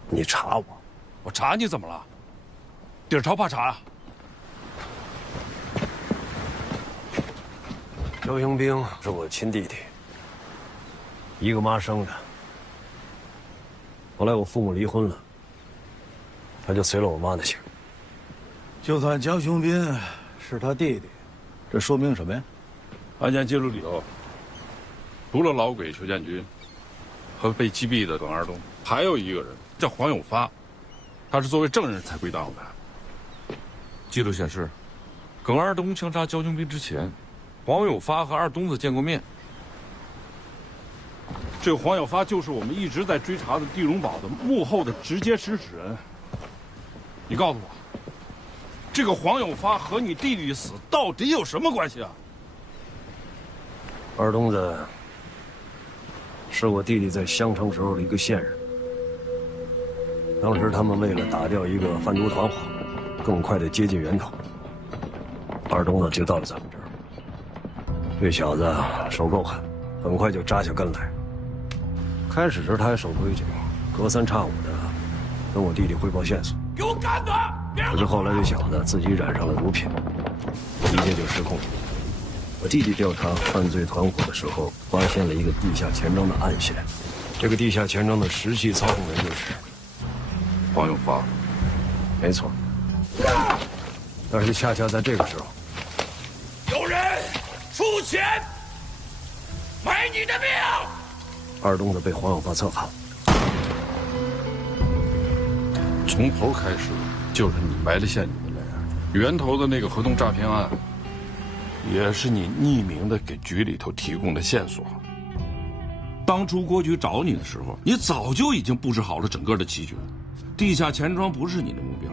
你查我？我查你怎么了？底儿朝怕查啊？焦雄兵是我亲弟弟。一个妈生的，后来我父母离婚了，他就随了我妈的姓。就算焦雄兵是他弟弟，这说明什么呀？案件记录里头，除了老鬼裘建军和被击毙的耿二东，还有一个人叫黄永发，他是作为证人才归档的。记录显示，耿二东枪杀焦雄兵之前，黄永发和二东子见过面。这个黄小发就是我们一直在追查的地荣堡的幕后的直接指使人。你告诉我，这个黄有发和你弟弟死到底有什么关系啊？二东子是我弟弟在襄城时候的一个线人，当时他们为了打掉一个贩毒团伙，更快的接近源头，二东子就到了咱们这儿。这小子手够狠，很快就扎下根来。开始时他还守规矩，隔三差五的跟我弟弟汇报线索。给我干他！可是后来这小子自己染上了毒品，一切就失控了。我弟弟调查犯罪团伙的时候，发现了一个地下钱庄的暗线。这个地下钱庄的实际操控人就是黄永发。没错。但是恰恰在这个时候，有人出钱买你的命。二东子被黄永发策反。从头开始就是你埋了陷阱的人，源头的那个合同诈骗案，也是你匿名的给局里头提供的线索。当初郭局找你的时候，你早就已经布置好了整个的棋局。地下钱庄不是你的目标，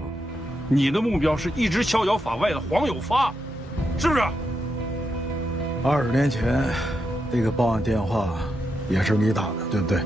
你的目标是一直逍遥法外的黄有发，是不是？20年前，那个报案电话也是你打的，对不对？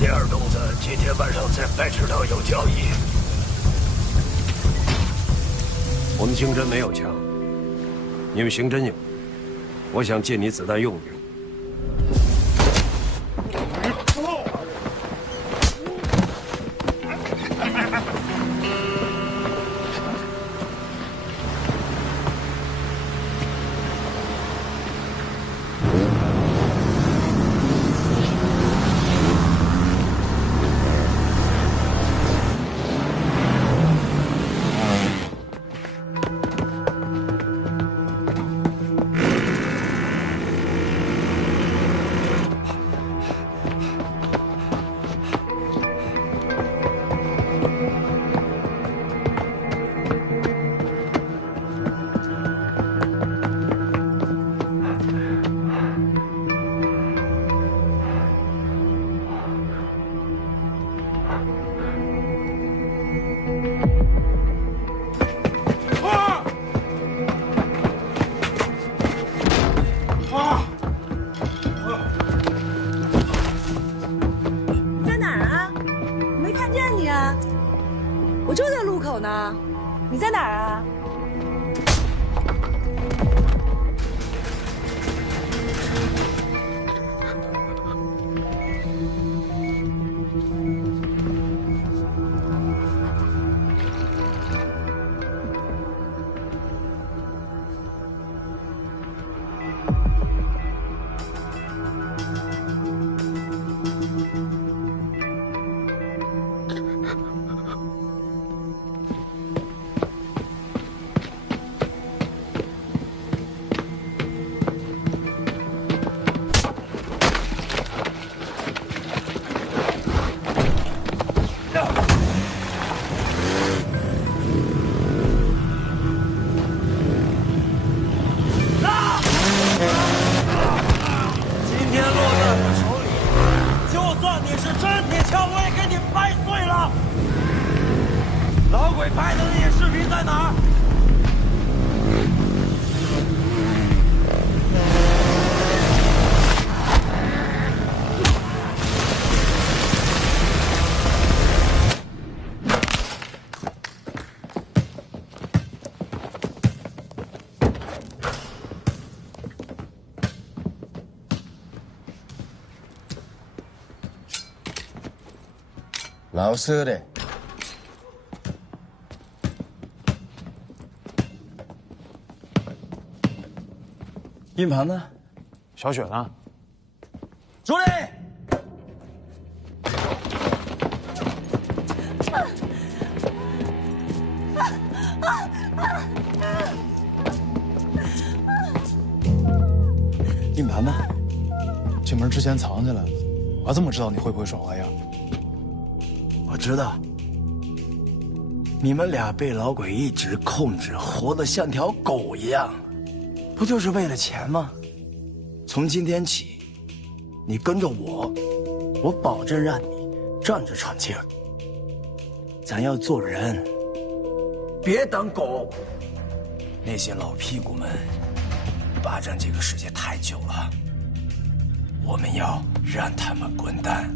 你二东子今天晚上在白池道有交易。我们刑侦没有枪，你们刑侦有，我想借你子弹用用。我就在路口呢，你在哪儿啊？老实的。硬盘呢？小雪呢？助理。硬盘呢？进门之前藏起来了。我怎么知道你会不会耍花样？我知道，你们俩被老鬼一直控制，活得像条狗一样，不就是为了钱吗？从今天起，你跟着我，我保证让你站着喘气儿。咱要做人，别当狗。那些老屁股们霸占这个世界太久了，我们要让他们滚蛋。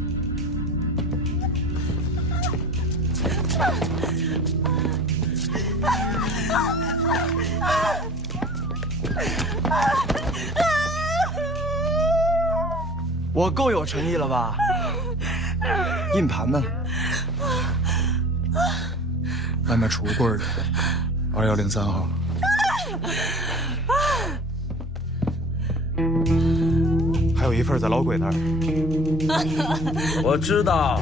我够有诚意了吧？硬盘呢？外面橱柜里，2103号。还有一份在老鬼那儿。我知道。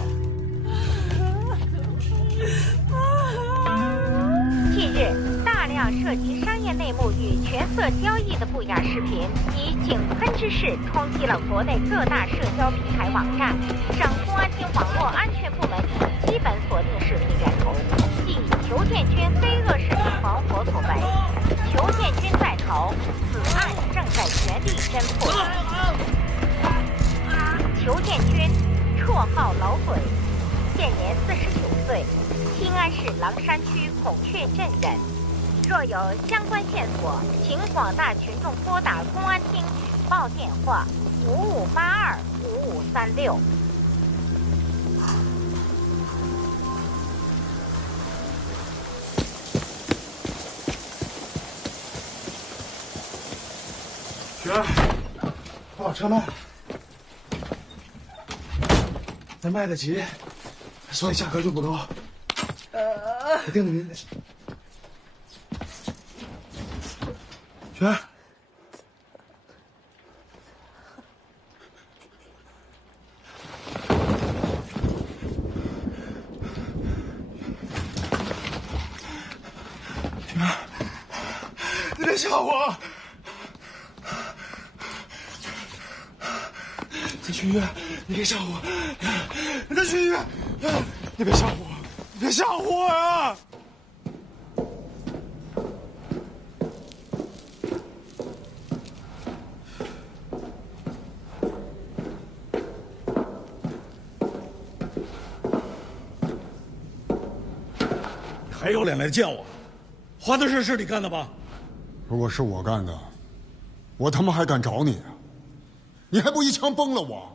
近日，大量涉及商业内幕与权色交易的不雅视频，以井喷之势冲击了国内各大社交平台网站。省公安厅网络安全部门已基本锁定视频源头，系裘建军非恶视频团伙所为。裘建军在逃，此案正在全力侦破。裘建军，绰号老鬼，现年49岁，新安市狼山区孔雀镇人。若有相关线索，请广大群众拨打公安厅举报电话55825536。雪儿，我把车卖了，咱卖得起，所以价格就不高。我定了您。雪儿，雪儿，你别吓我！再去医院，你别吓我！你再去医院，你别吓我！你别吓我呀！还有脸来见我？花的事是你干的吧？如果是我干的，我他妈还敢找你啊？你还不一枪崩了我？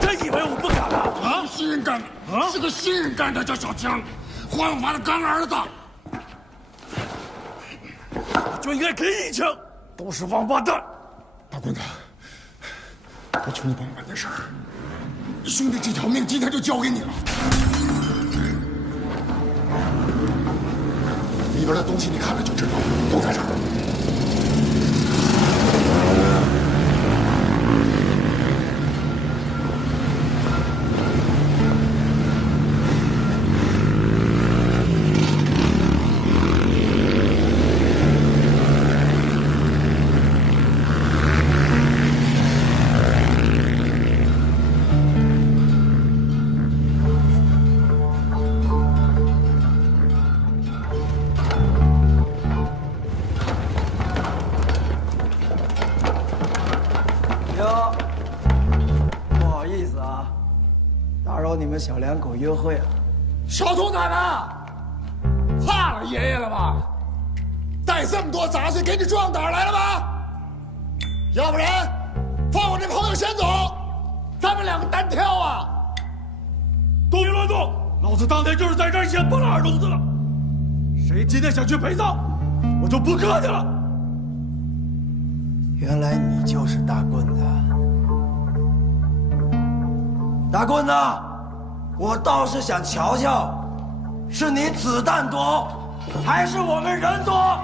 真以为我不敢啊？新人干的啊，是个新人干的，叫小枪。黄永发的干儿子，就应该给你一枪，都是王八蛋！大棍子，我求你帮我办件事儿，兄弟这条命今天就交给你了。里边的东西你看了就知道，都在这儿。你们小两口约会了，小兔崽子，怕了爷爷了吧？带这么多杂碎给你壮胆来了吧？要不然放我这朋友先走，咱们两个单挑啊！动一乱动！老子当天就是在这儿先崩了二犊子了。谁今天想去陪葬，我就不客气了。原来你就是大棍子，大棍子。我倒是想瞧瞧，是你子弹多，还是我们人多？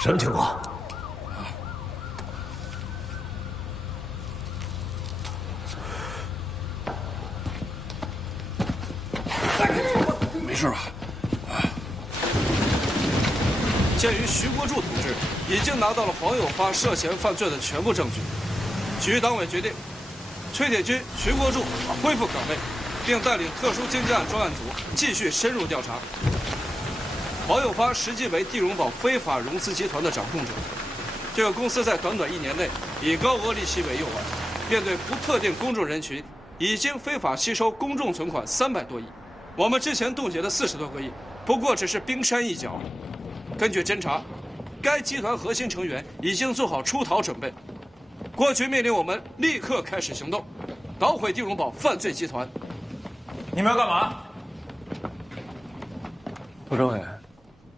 什么情况？没事吧？鉴于徐国柱同志已经拿到了黄有发涉嫌犯罪的全部证据，局党委决定，崔铁军、徐国柱恢复岗位，并带领特殊经济案专案组继续深入调查。黄有发实际为地荣宝非法融资集团的掌控者，这个公司在短短1年内以高额利息为诱饵，便对不特定公众人群已经非法吸收公众存款300多亿。我们之前冻结的40多个亿，不过只是冰山一角。根据侦查，该集团核心成员已经做好出逃准备。国局命令我们立刻开始行动，捣毁地荣宝犯罪集团。你们要干嘛？副政委，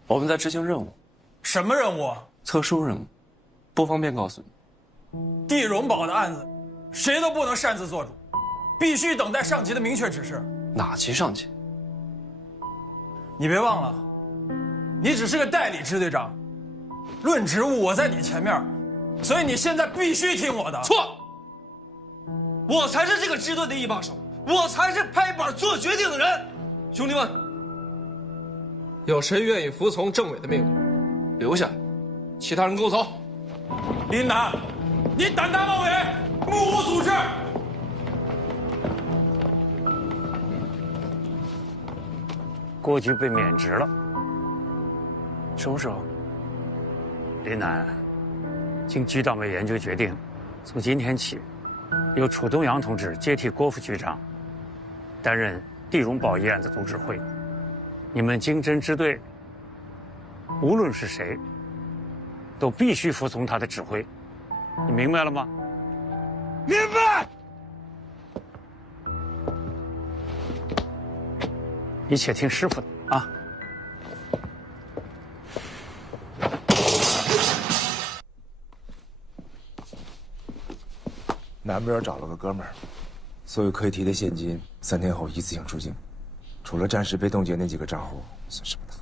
我们在执行任务。什么任务？特殊任务，不方便告诉你。地荣宝的案子，谁都不能擅自做主，必须等待上级的明确指示。哪级上级？你别忘了，你只是个代理支队长，论职务我在你前面，所以你现在必须听我的。错，我才是这个支队的一把手，我才是拍板做决定的人。兄弟们，有谁愿意服从政委的命令，留下，其他人跟我走。林楠，你胆大妄为，目无组织。郭局被免职了。什么时候？林楠，经局党委研究决定，从今天起，由楚东阳同志接替郭副局长，担任地荣堡一案的总指挥。你们经侦支队，无论是谁，都必须服从他的指挥。你明白了吗？明白。一切听师傅的啊！南边找了个哥们儿，所有可以提的现金3天后一次性出境，除了暂时被冻结那几个账户，算什么的。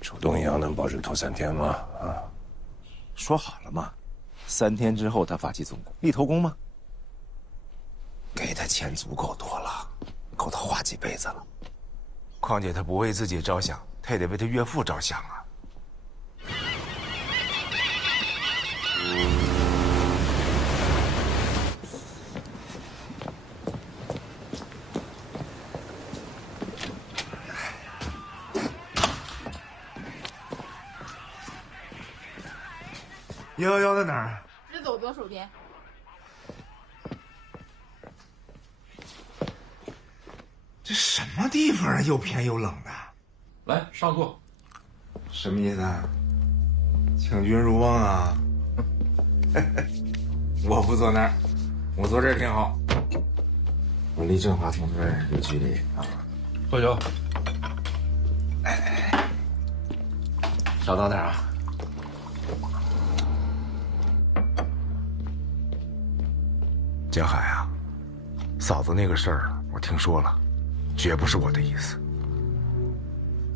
楚东阳能保证头3天吗？啊，说好了嘛，3天之后他发起总攻，立头功吗？给他钱足够多了，够他花几辈子了。况且他不为自己着想，他也得为他岳父着想啊。111在哪儿？直走左手边。这什么地方啊？又偏又冷的。来，上座。什么意思啊？请君入瓮啊？我不坐那儿，我坐这儿挺好。我离振华同志有距离啊。喝酒。少倒点啊。江海啊，嫂子那个事儿我听说了，绝不是我的意思。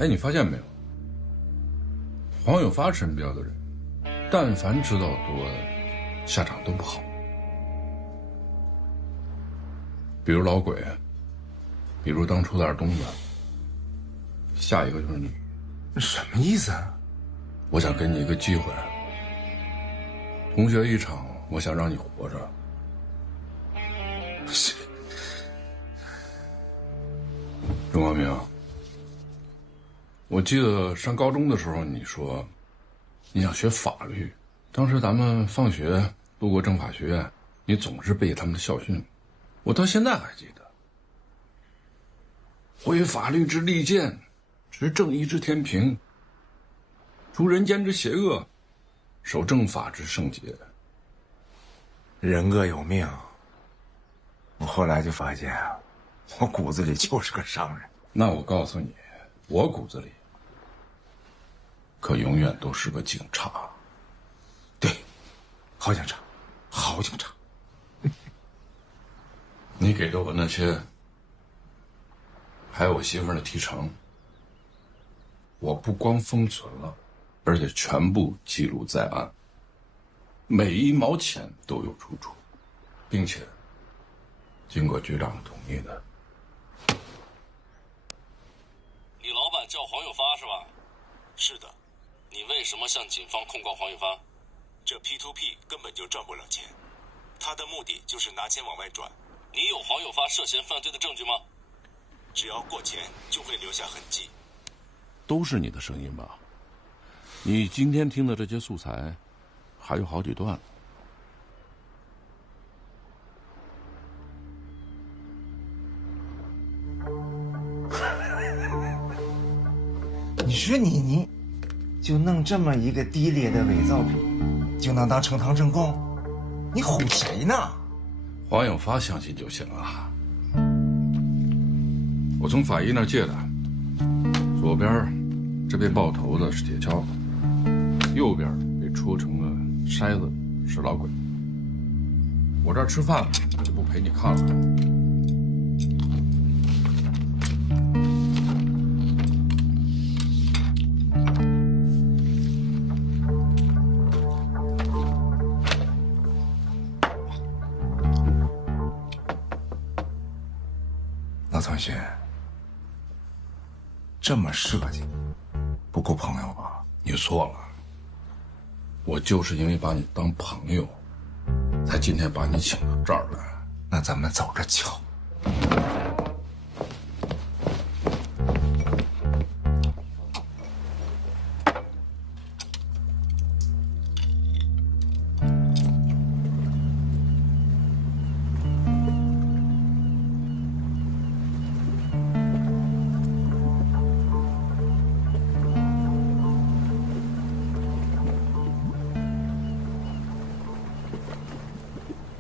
哎，你发现没有？黄有发身边的人，但凡知道多，下场都不好。比如老鬼，比如当初的二东子，下一个就是你。什么意思啊？我想给你一个机会，同学一场，我想让你活着。钟光明，我记得上高中的时候，你说你想学法律，当时咱们放学路过政法学院，你总是背他们的校训，我到现在还记得。挥法律之利剑，执正义之天平，除人间之邪恶，守正法之圣洁。人各有命。我后来就发现啊，我骨子里就是个商人。那我告诉你，我骨子里可永远都是个警察。对，好警察，好警察。你给的我那些，还有我媳妇儿的提成，我不光封存了，而且全部记录在案，每一毛钱都有出处，并且经过局长同意的。你老板叫黄有发是吧？是的。你为什么向警方控告黄有发？这 P2P 根本就赚不了钱，他的目的就是拿钱往外转。你有黄有发涉嫌犯罪的证据吗？只要过钱，就会留下痕迹。都是你的声音吧？你今天听的这些素材，还有好几段。你说你就弄这么一个低劣的伪造品，就能当呈堂证供？你唬谁呢？黄有发相信就行了。我从法医那儿借的，左边这被爆头的是铁锹，右边被戳成了筛子是老鬼。我这儿吃饭了，就不陪你看了。老同学，这么设计，不够朋友吧？你错了，我就是因为把你当朋友，才今天把你请到这儿来。那咱们走着瞧。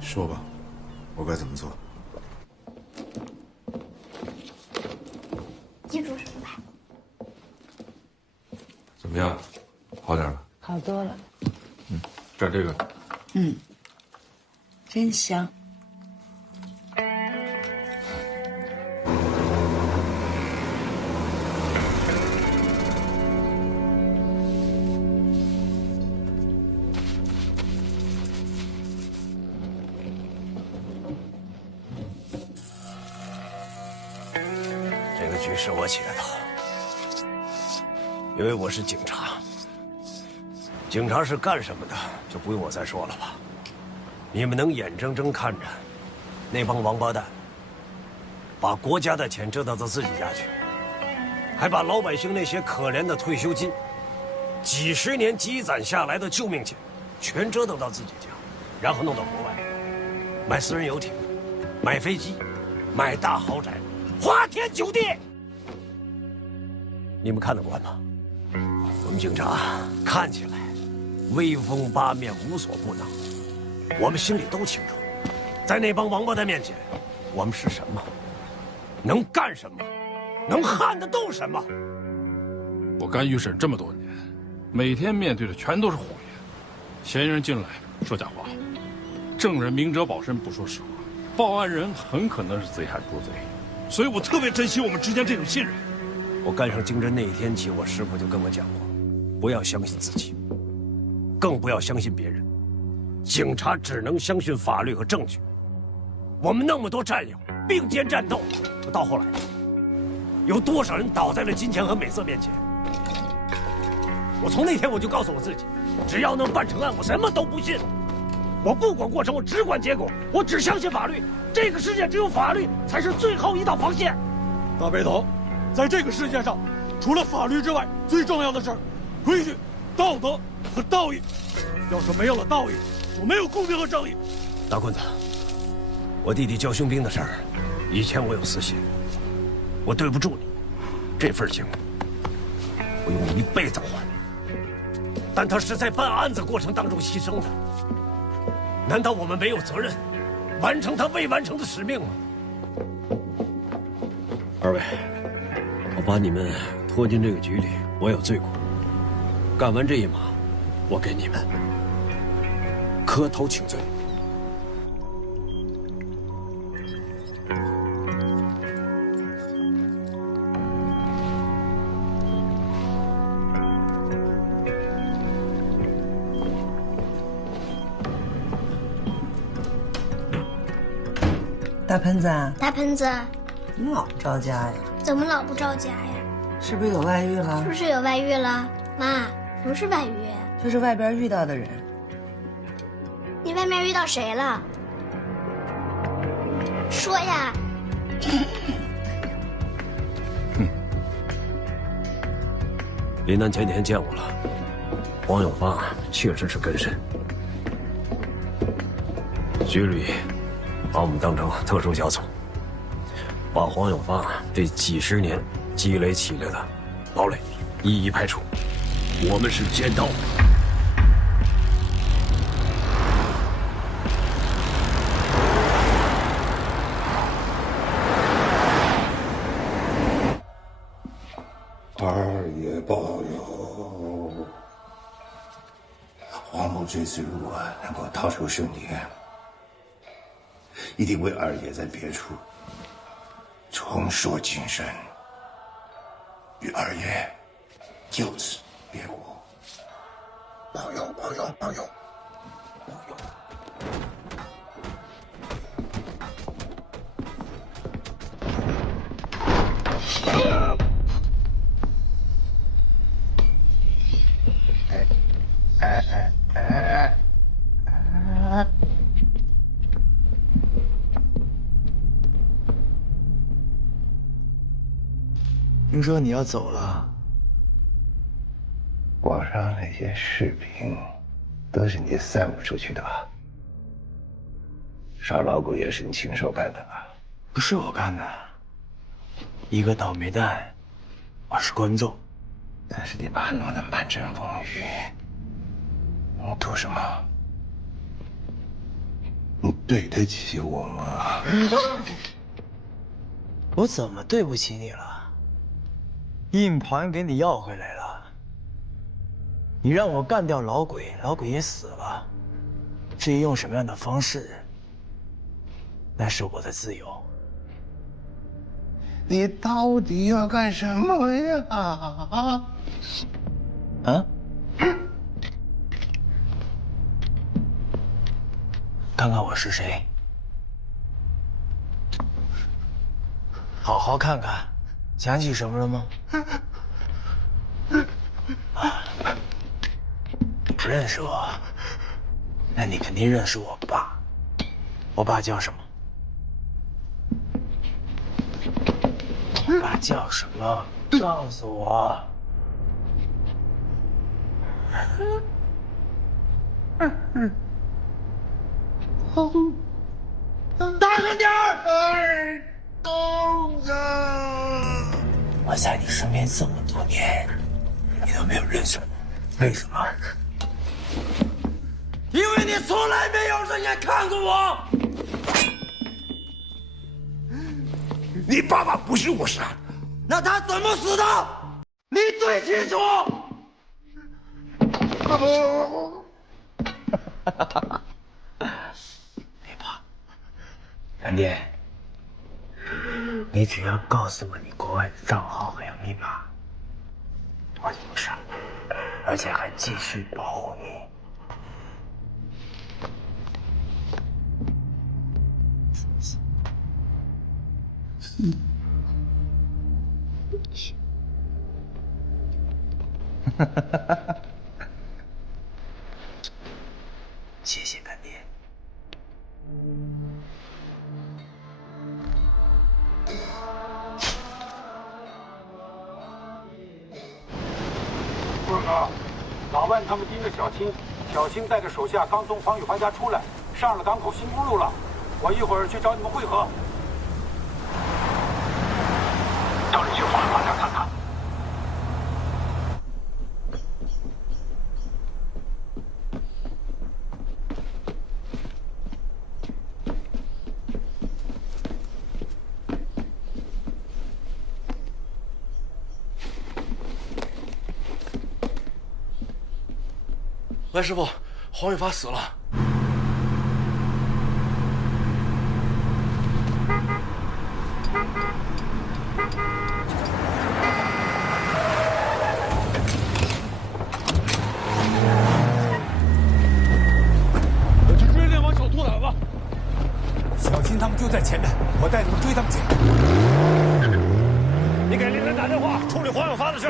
说吧，我该怎么做？记住什么吧？怎么样？好点了？好多了。蘸这个。真香。这个局是我起的，因为我是警察。警察是干什么的，就不用我再说了吧。你们能眼睁睁看着那帮王八蛋把国家的钱折腾到自己家去，还把老百姓那些可怜的退休金、几十年积攒下来的救命钱，全折腾到自己家，然后弄到国外，买私人游艇，买飞机，买大豪宅，花天酒地，你们看得惯吗？我们警察看起来威风八面，无所不能，我们心里都清楚，在那帮王八蛋面前，我们是什么，能干什么，能撼得动什么。我干预审这么多年，每天面对的全都是谎言，嫌疑人进来说假话，证人明哲保身不说实话，报案人很可能是贼喊捉贼，所以我特别珍惜我们之间这种信任。我干上经侦那一天起，我师傅就跟我讲过，不要相信自己，更不要相信别人。警察只能相信法律和证据。我们那么多战友并肩战斗，到后来，有多少人倒在了金钱和美色面前？我从那天我就告诉我自己，只要能办成案，我什么都不信。我不管过程，我只管结果，我只相信法律。这个世界只有法律才是最后一道防线。大背头，在这个世界上，除了法律之外，最重要的是规矩、道德和道义。要是没有了道义，就没有公平和正义。大棍子，我弟弟教兄兵的事儿，以前我有私心，我对不住你，这份情我用一辈子还。但他是在办案子过程当中牺牲的，难道我们没有责任完成他未完成的使命吗？二位，我把你们拖进这个局里，我有罪过。干完这一码，我给你们磕头请罪。大喷子啊，大喷子，你老不着家呀？怎么老不着家呀？是不是有外遇了？是不是有外遇了？妈，什么是外遇？就是外边遇到的人。你外面遇到谁了？说呀！林南前天见我了，黄永发确实是根深，局里把我们当成特殊小组，把黄永发这几十年积累起来的堡垒一一排除。我们是尖刀。二爷保佑，黄某这次如果能够逃出生天，一定为二爷在别处重塑精神，与二爷就此别过。保佑，保佑，保佑，保佑！听说你要走了，网上那些视频都是你散布出去的吧？杀老狗也是你亲手干的吧？不是我干的，一个倒霉蛋，我是观众。但是你把弄得满城风雨，你图什么？你对得起我吗？我怎么对不起你了？硬盘给你要回来了，你让我干掉老鬼，老鬼也死了。至于用什么样的方式，那是我的自由。你到底要干什么呀？啊？看看我是谁，好好看看，想起什么了吗？啊，不认识我，那你肯定认识我爸。我爸叫什么？我爸叫什么？告诉我。大声点儿！公子，我在你身边这么多年，你都没有认识我，为什么？因为你从来没有人眼看过我。你爸爸不是我杀的，那他怎么死的？你最清楚。别怕，干爹，你只要告诉我你国外的账号还有密码，我就不杀，而且还继续保护你。谢谢干爹。棍哥，老万他们盯着小青，小青带着手下刚从黄雨华家出来，上了港口新公路了。我一会儿去找你们会合。到底去黄雨华家看看。来，师傅，黄玉发死了。我去追猎王小兔崽子。小青他们就在前面，我带你们追他们去。你给林晨打电话，处理黄永发的事。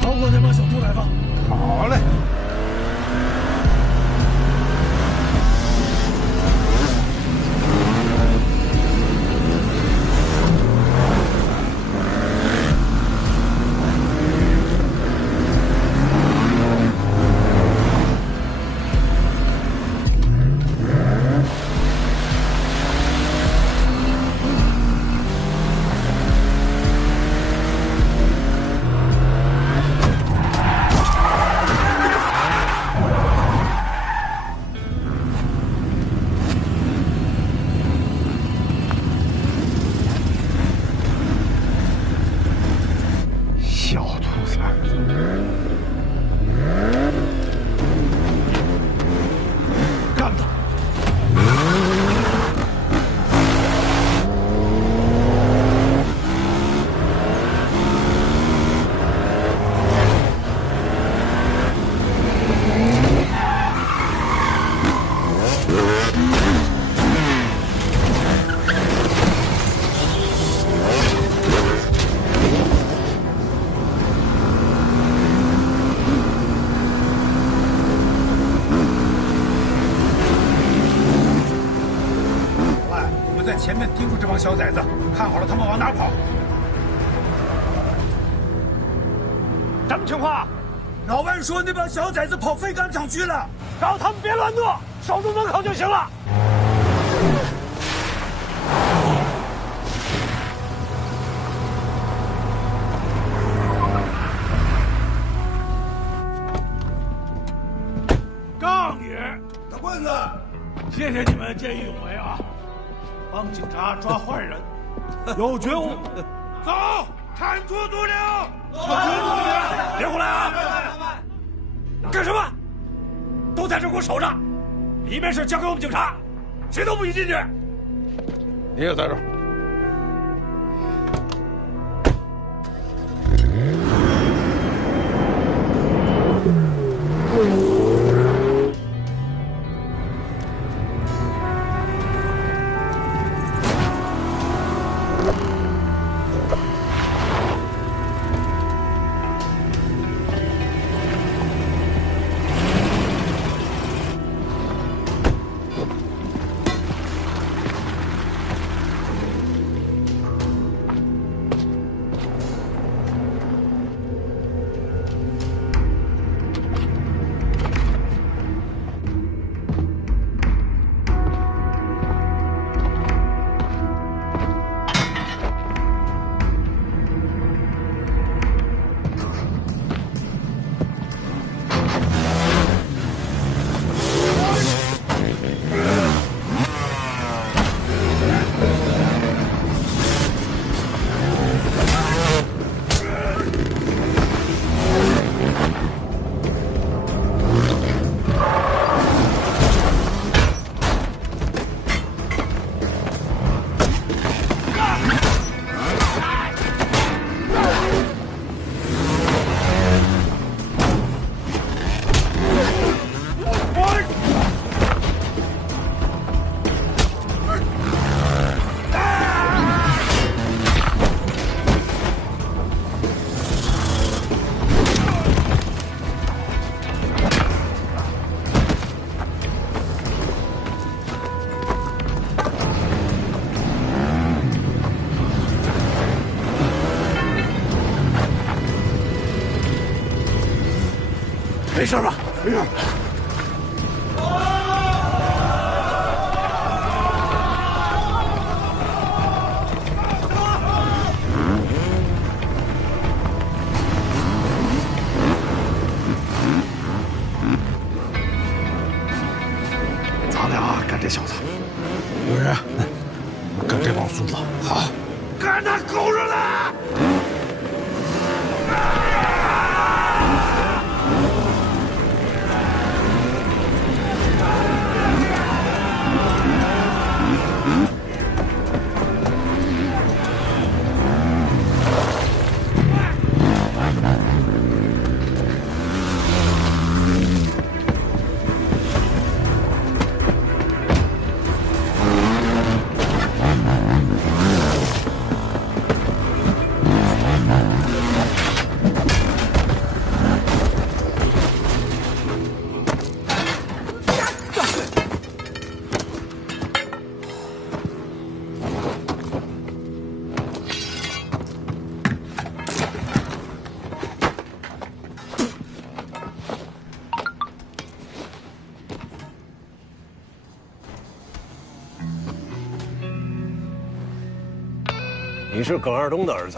他们在前面盯住这帮小崽子，看好了他们往哪跑。什么情况？老万说那帮小崽子跑废钢厂去了，让他们别乱动，守住门口就行了。杠爷，大棍子，谢谢你们见义勇为啊，帮警察抓坏人，有觉悟。走，铲除毒瘤！别胡来啊！干什么？都在这给我守着，里面事交给我们警察，谁都不许进去。你也在这儿。没事吧？没事。咱俩干这小子，有人干这帮孙子。好，干他狗日的！你是耿二东的儿子？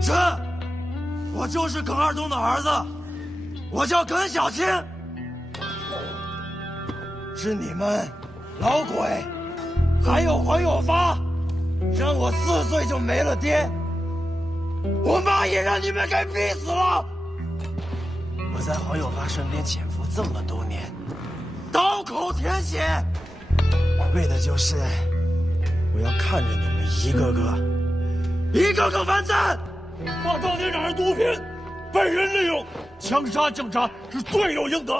是，我就是耿二东的儿子，我叫耿小青。是你们老鬼，还有黄有发，让我4岁就没了爹，我妈也让你们给逼死了。我在黄有发身边潜伏这么多年，刀口舔血，为的就是我要看着你们一个个完蛋！把当年染上毒品，被人利用，枪杀警察是罪有应得。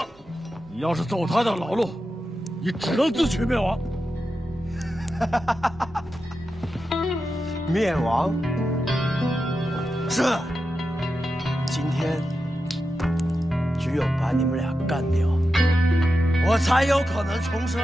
你要是走他的老路，你只能自取灭亡。灭亡？是。今天只有把你们俩干掉，我才有可能重生。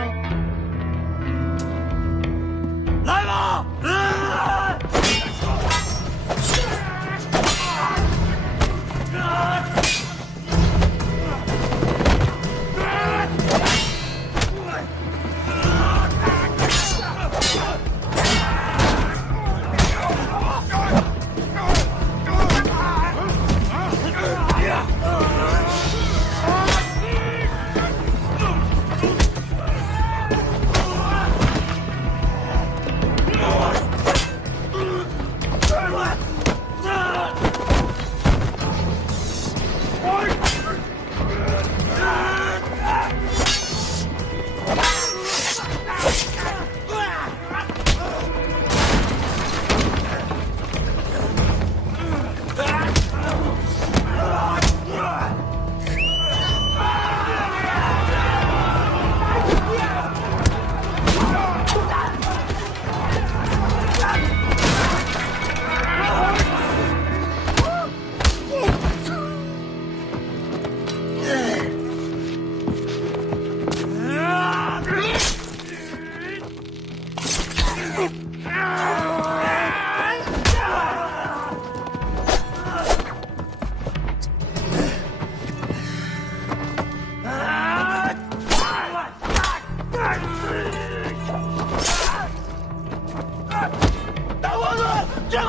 大王子，这个。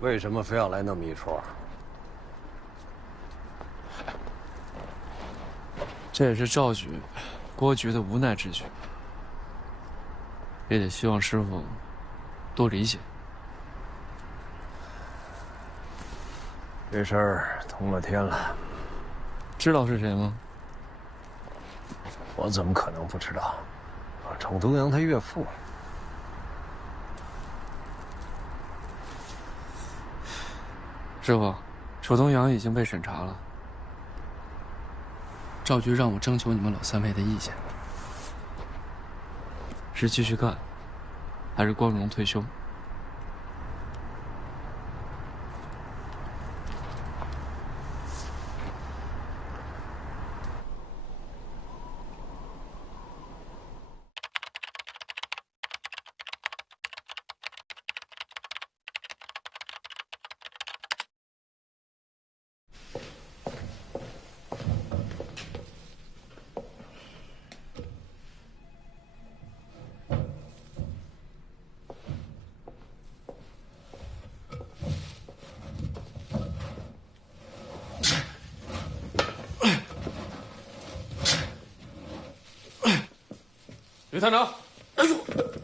为什么非要来那么一出？这也是赵局、郭局的无奈之举，也得希望师傅多理解。这事儿通了天了，知道是谁吗？我怎么可能不知道？楚东阳他岳父。 师傅，楚东阳已经被审查了。赵局让我征求你们老三位的意见，是继续干，还是光荣退休？吕探长，哎呦，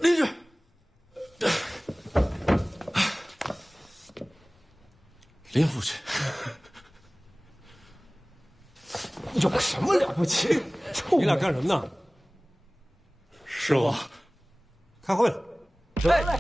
邻居，林副局，有什么了不起？你俩干什么呢？师傅，开会了。哎。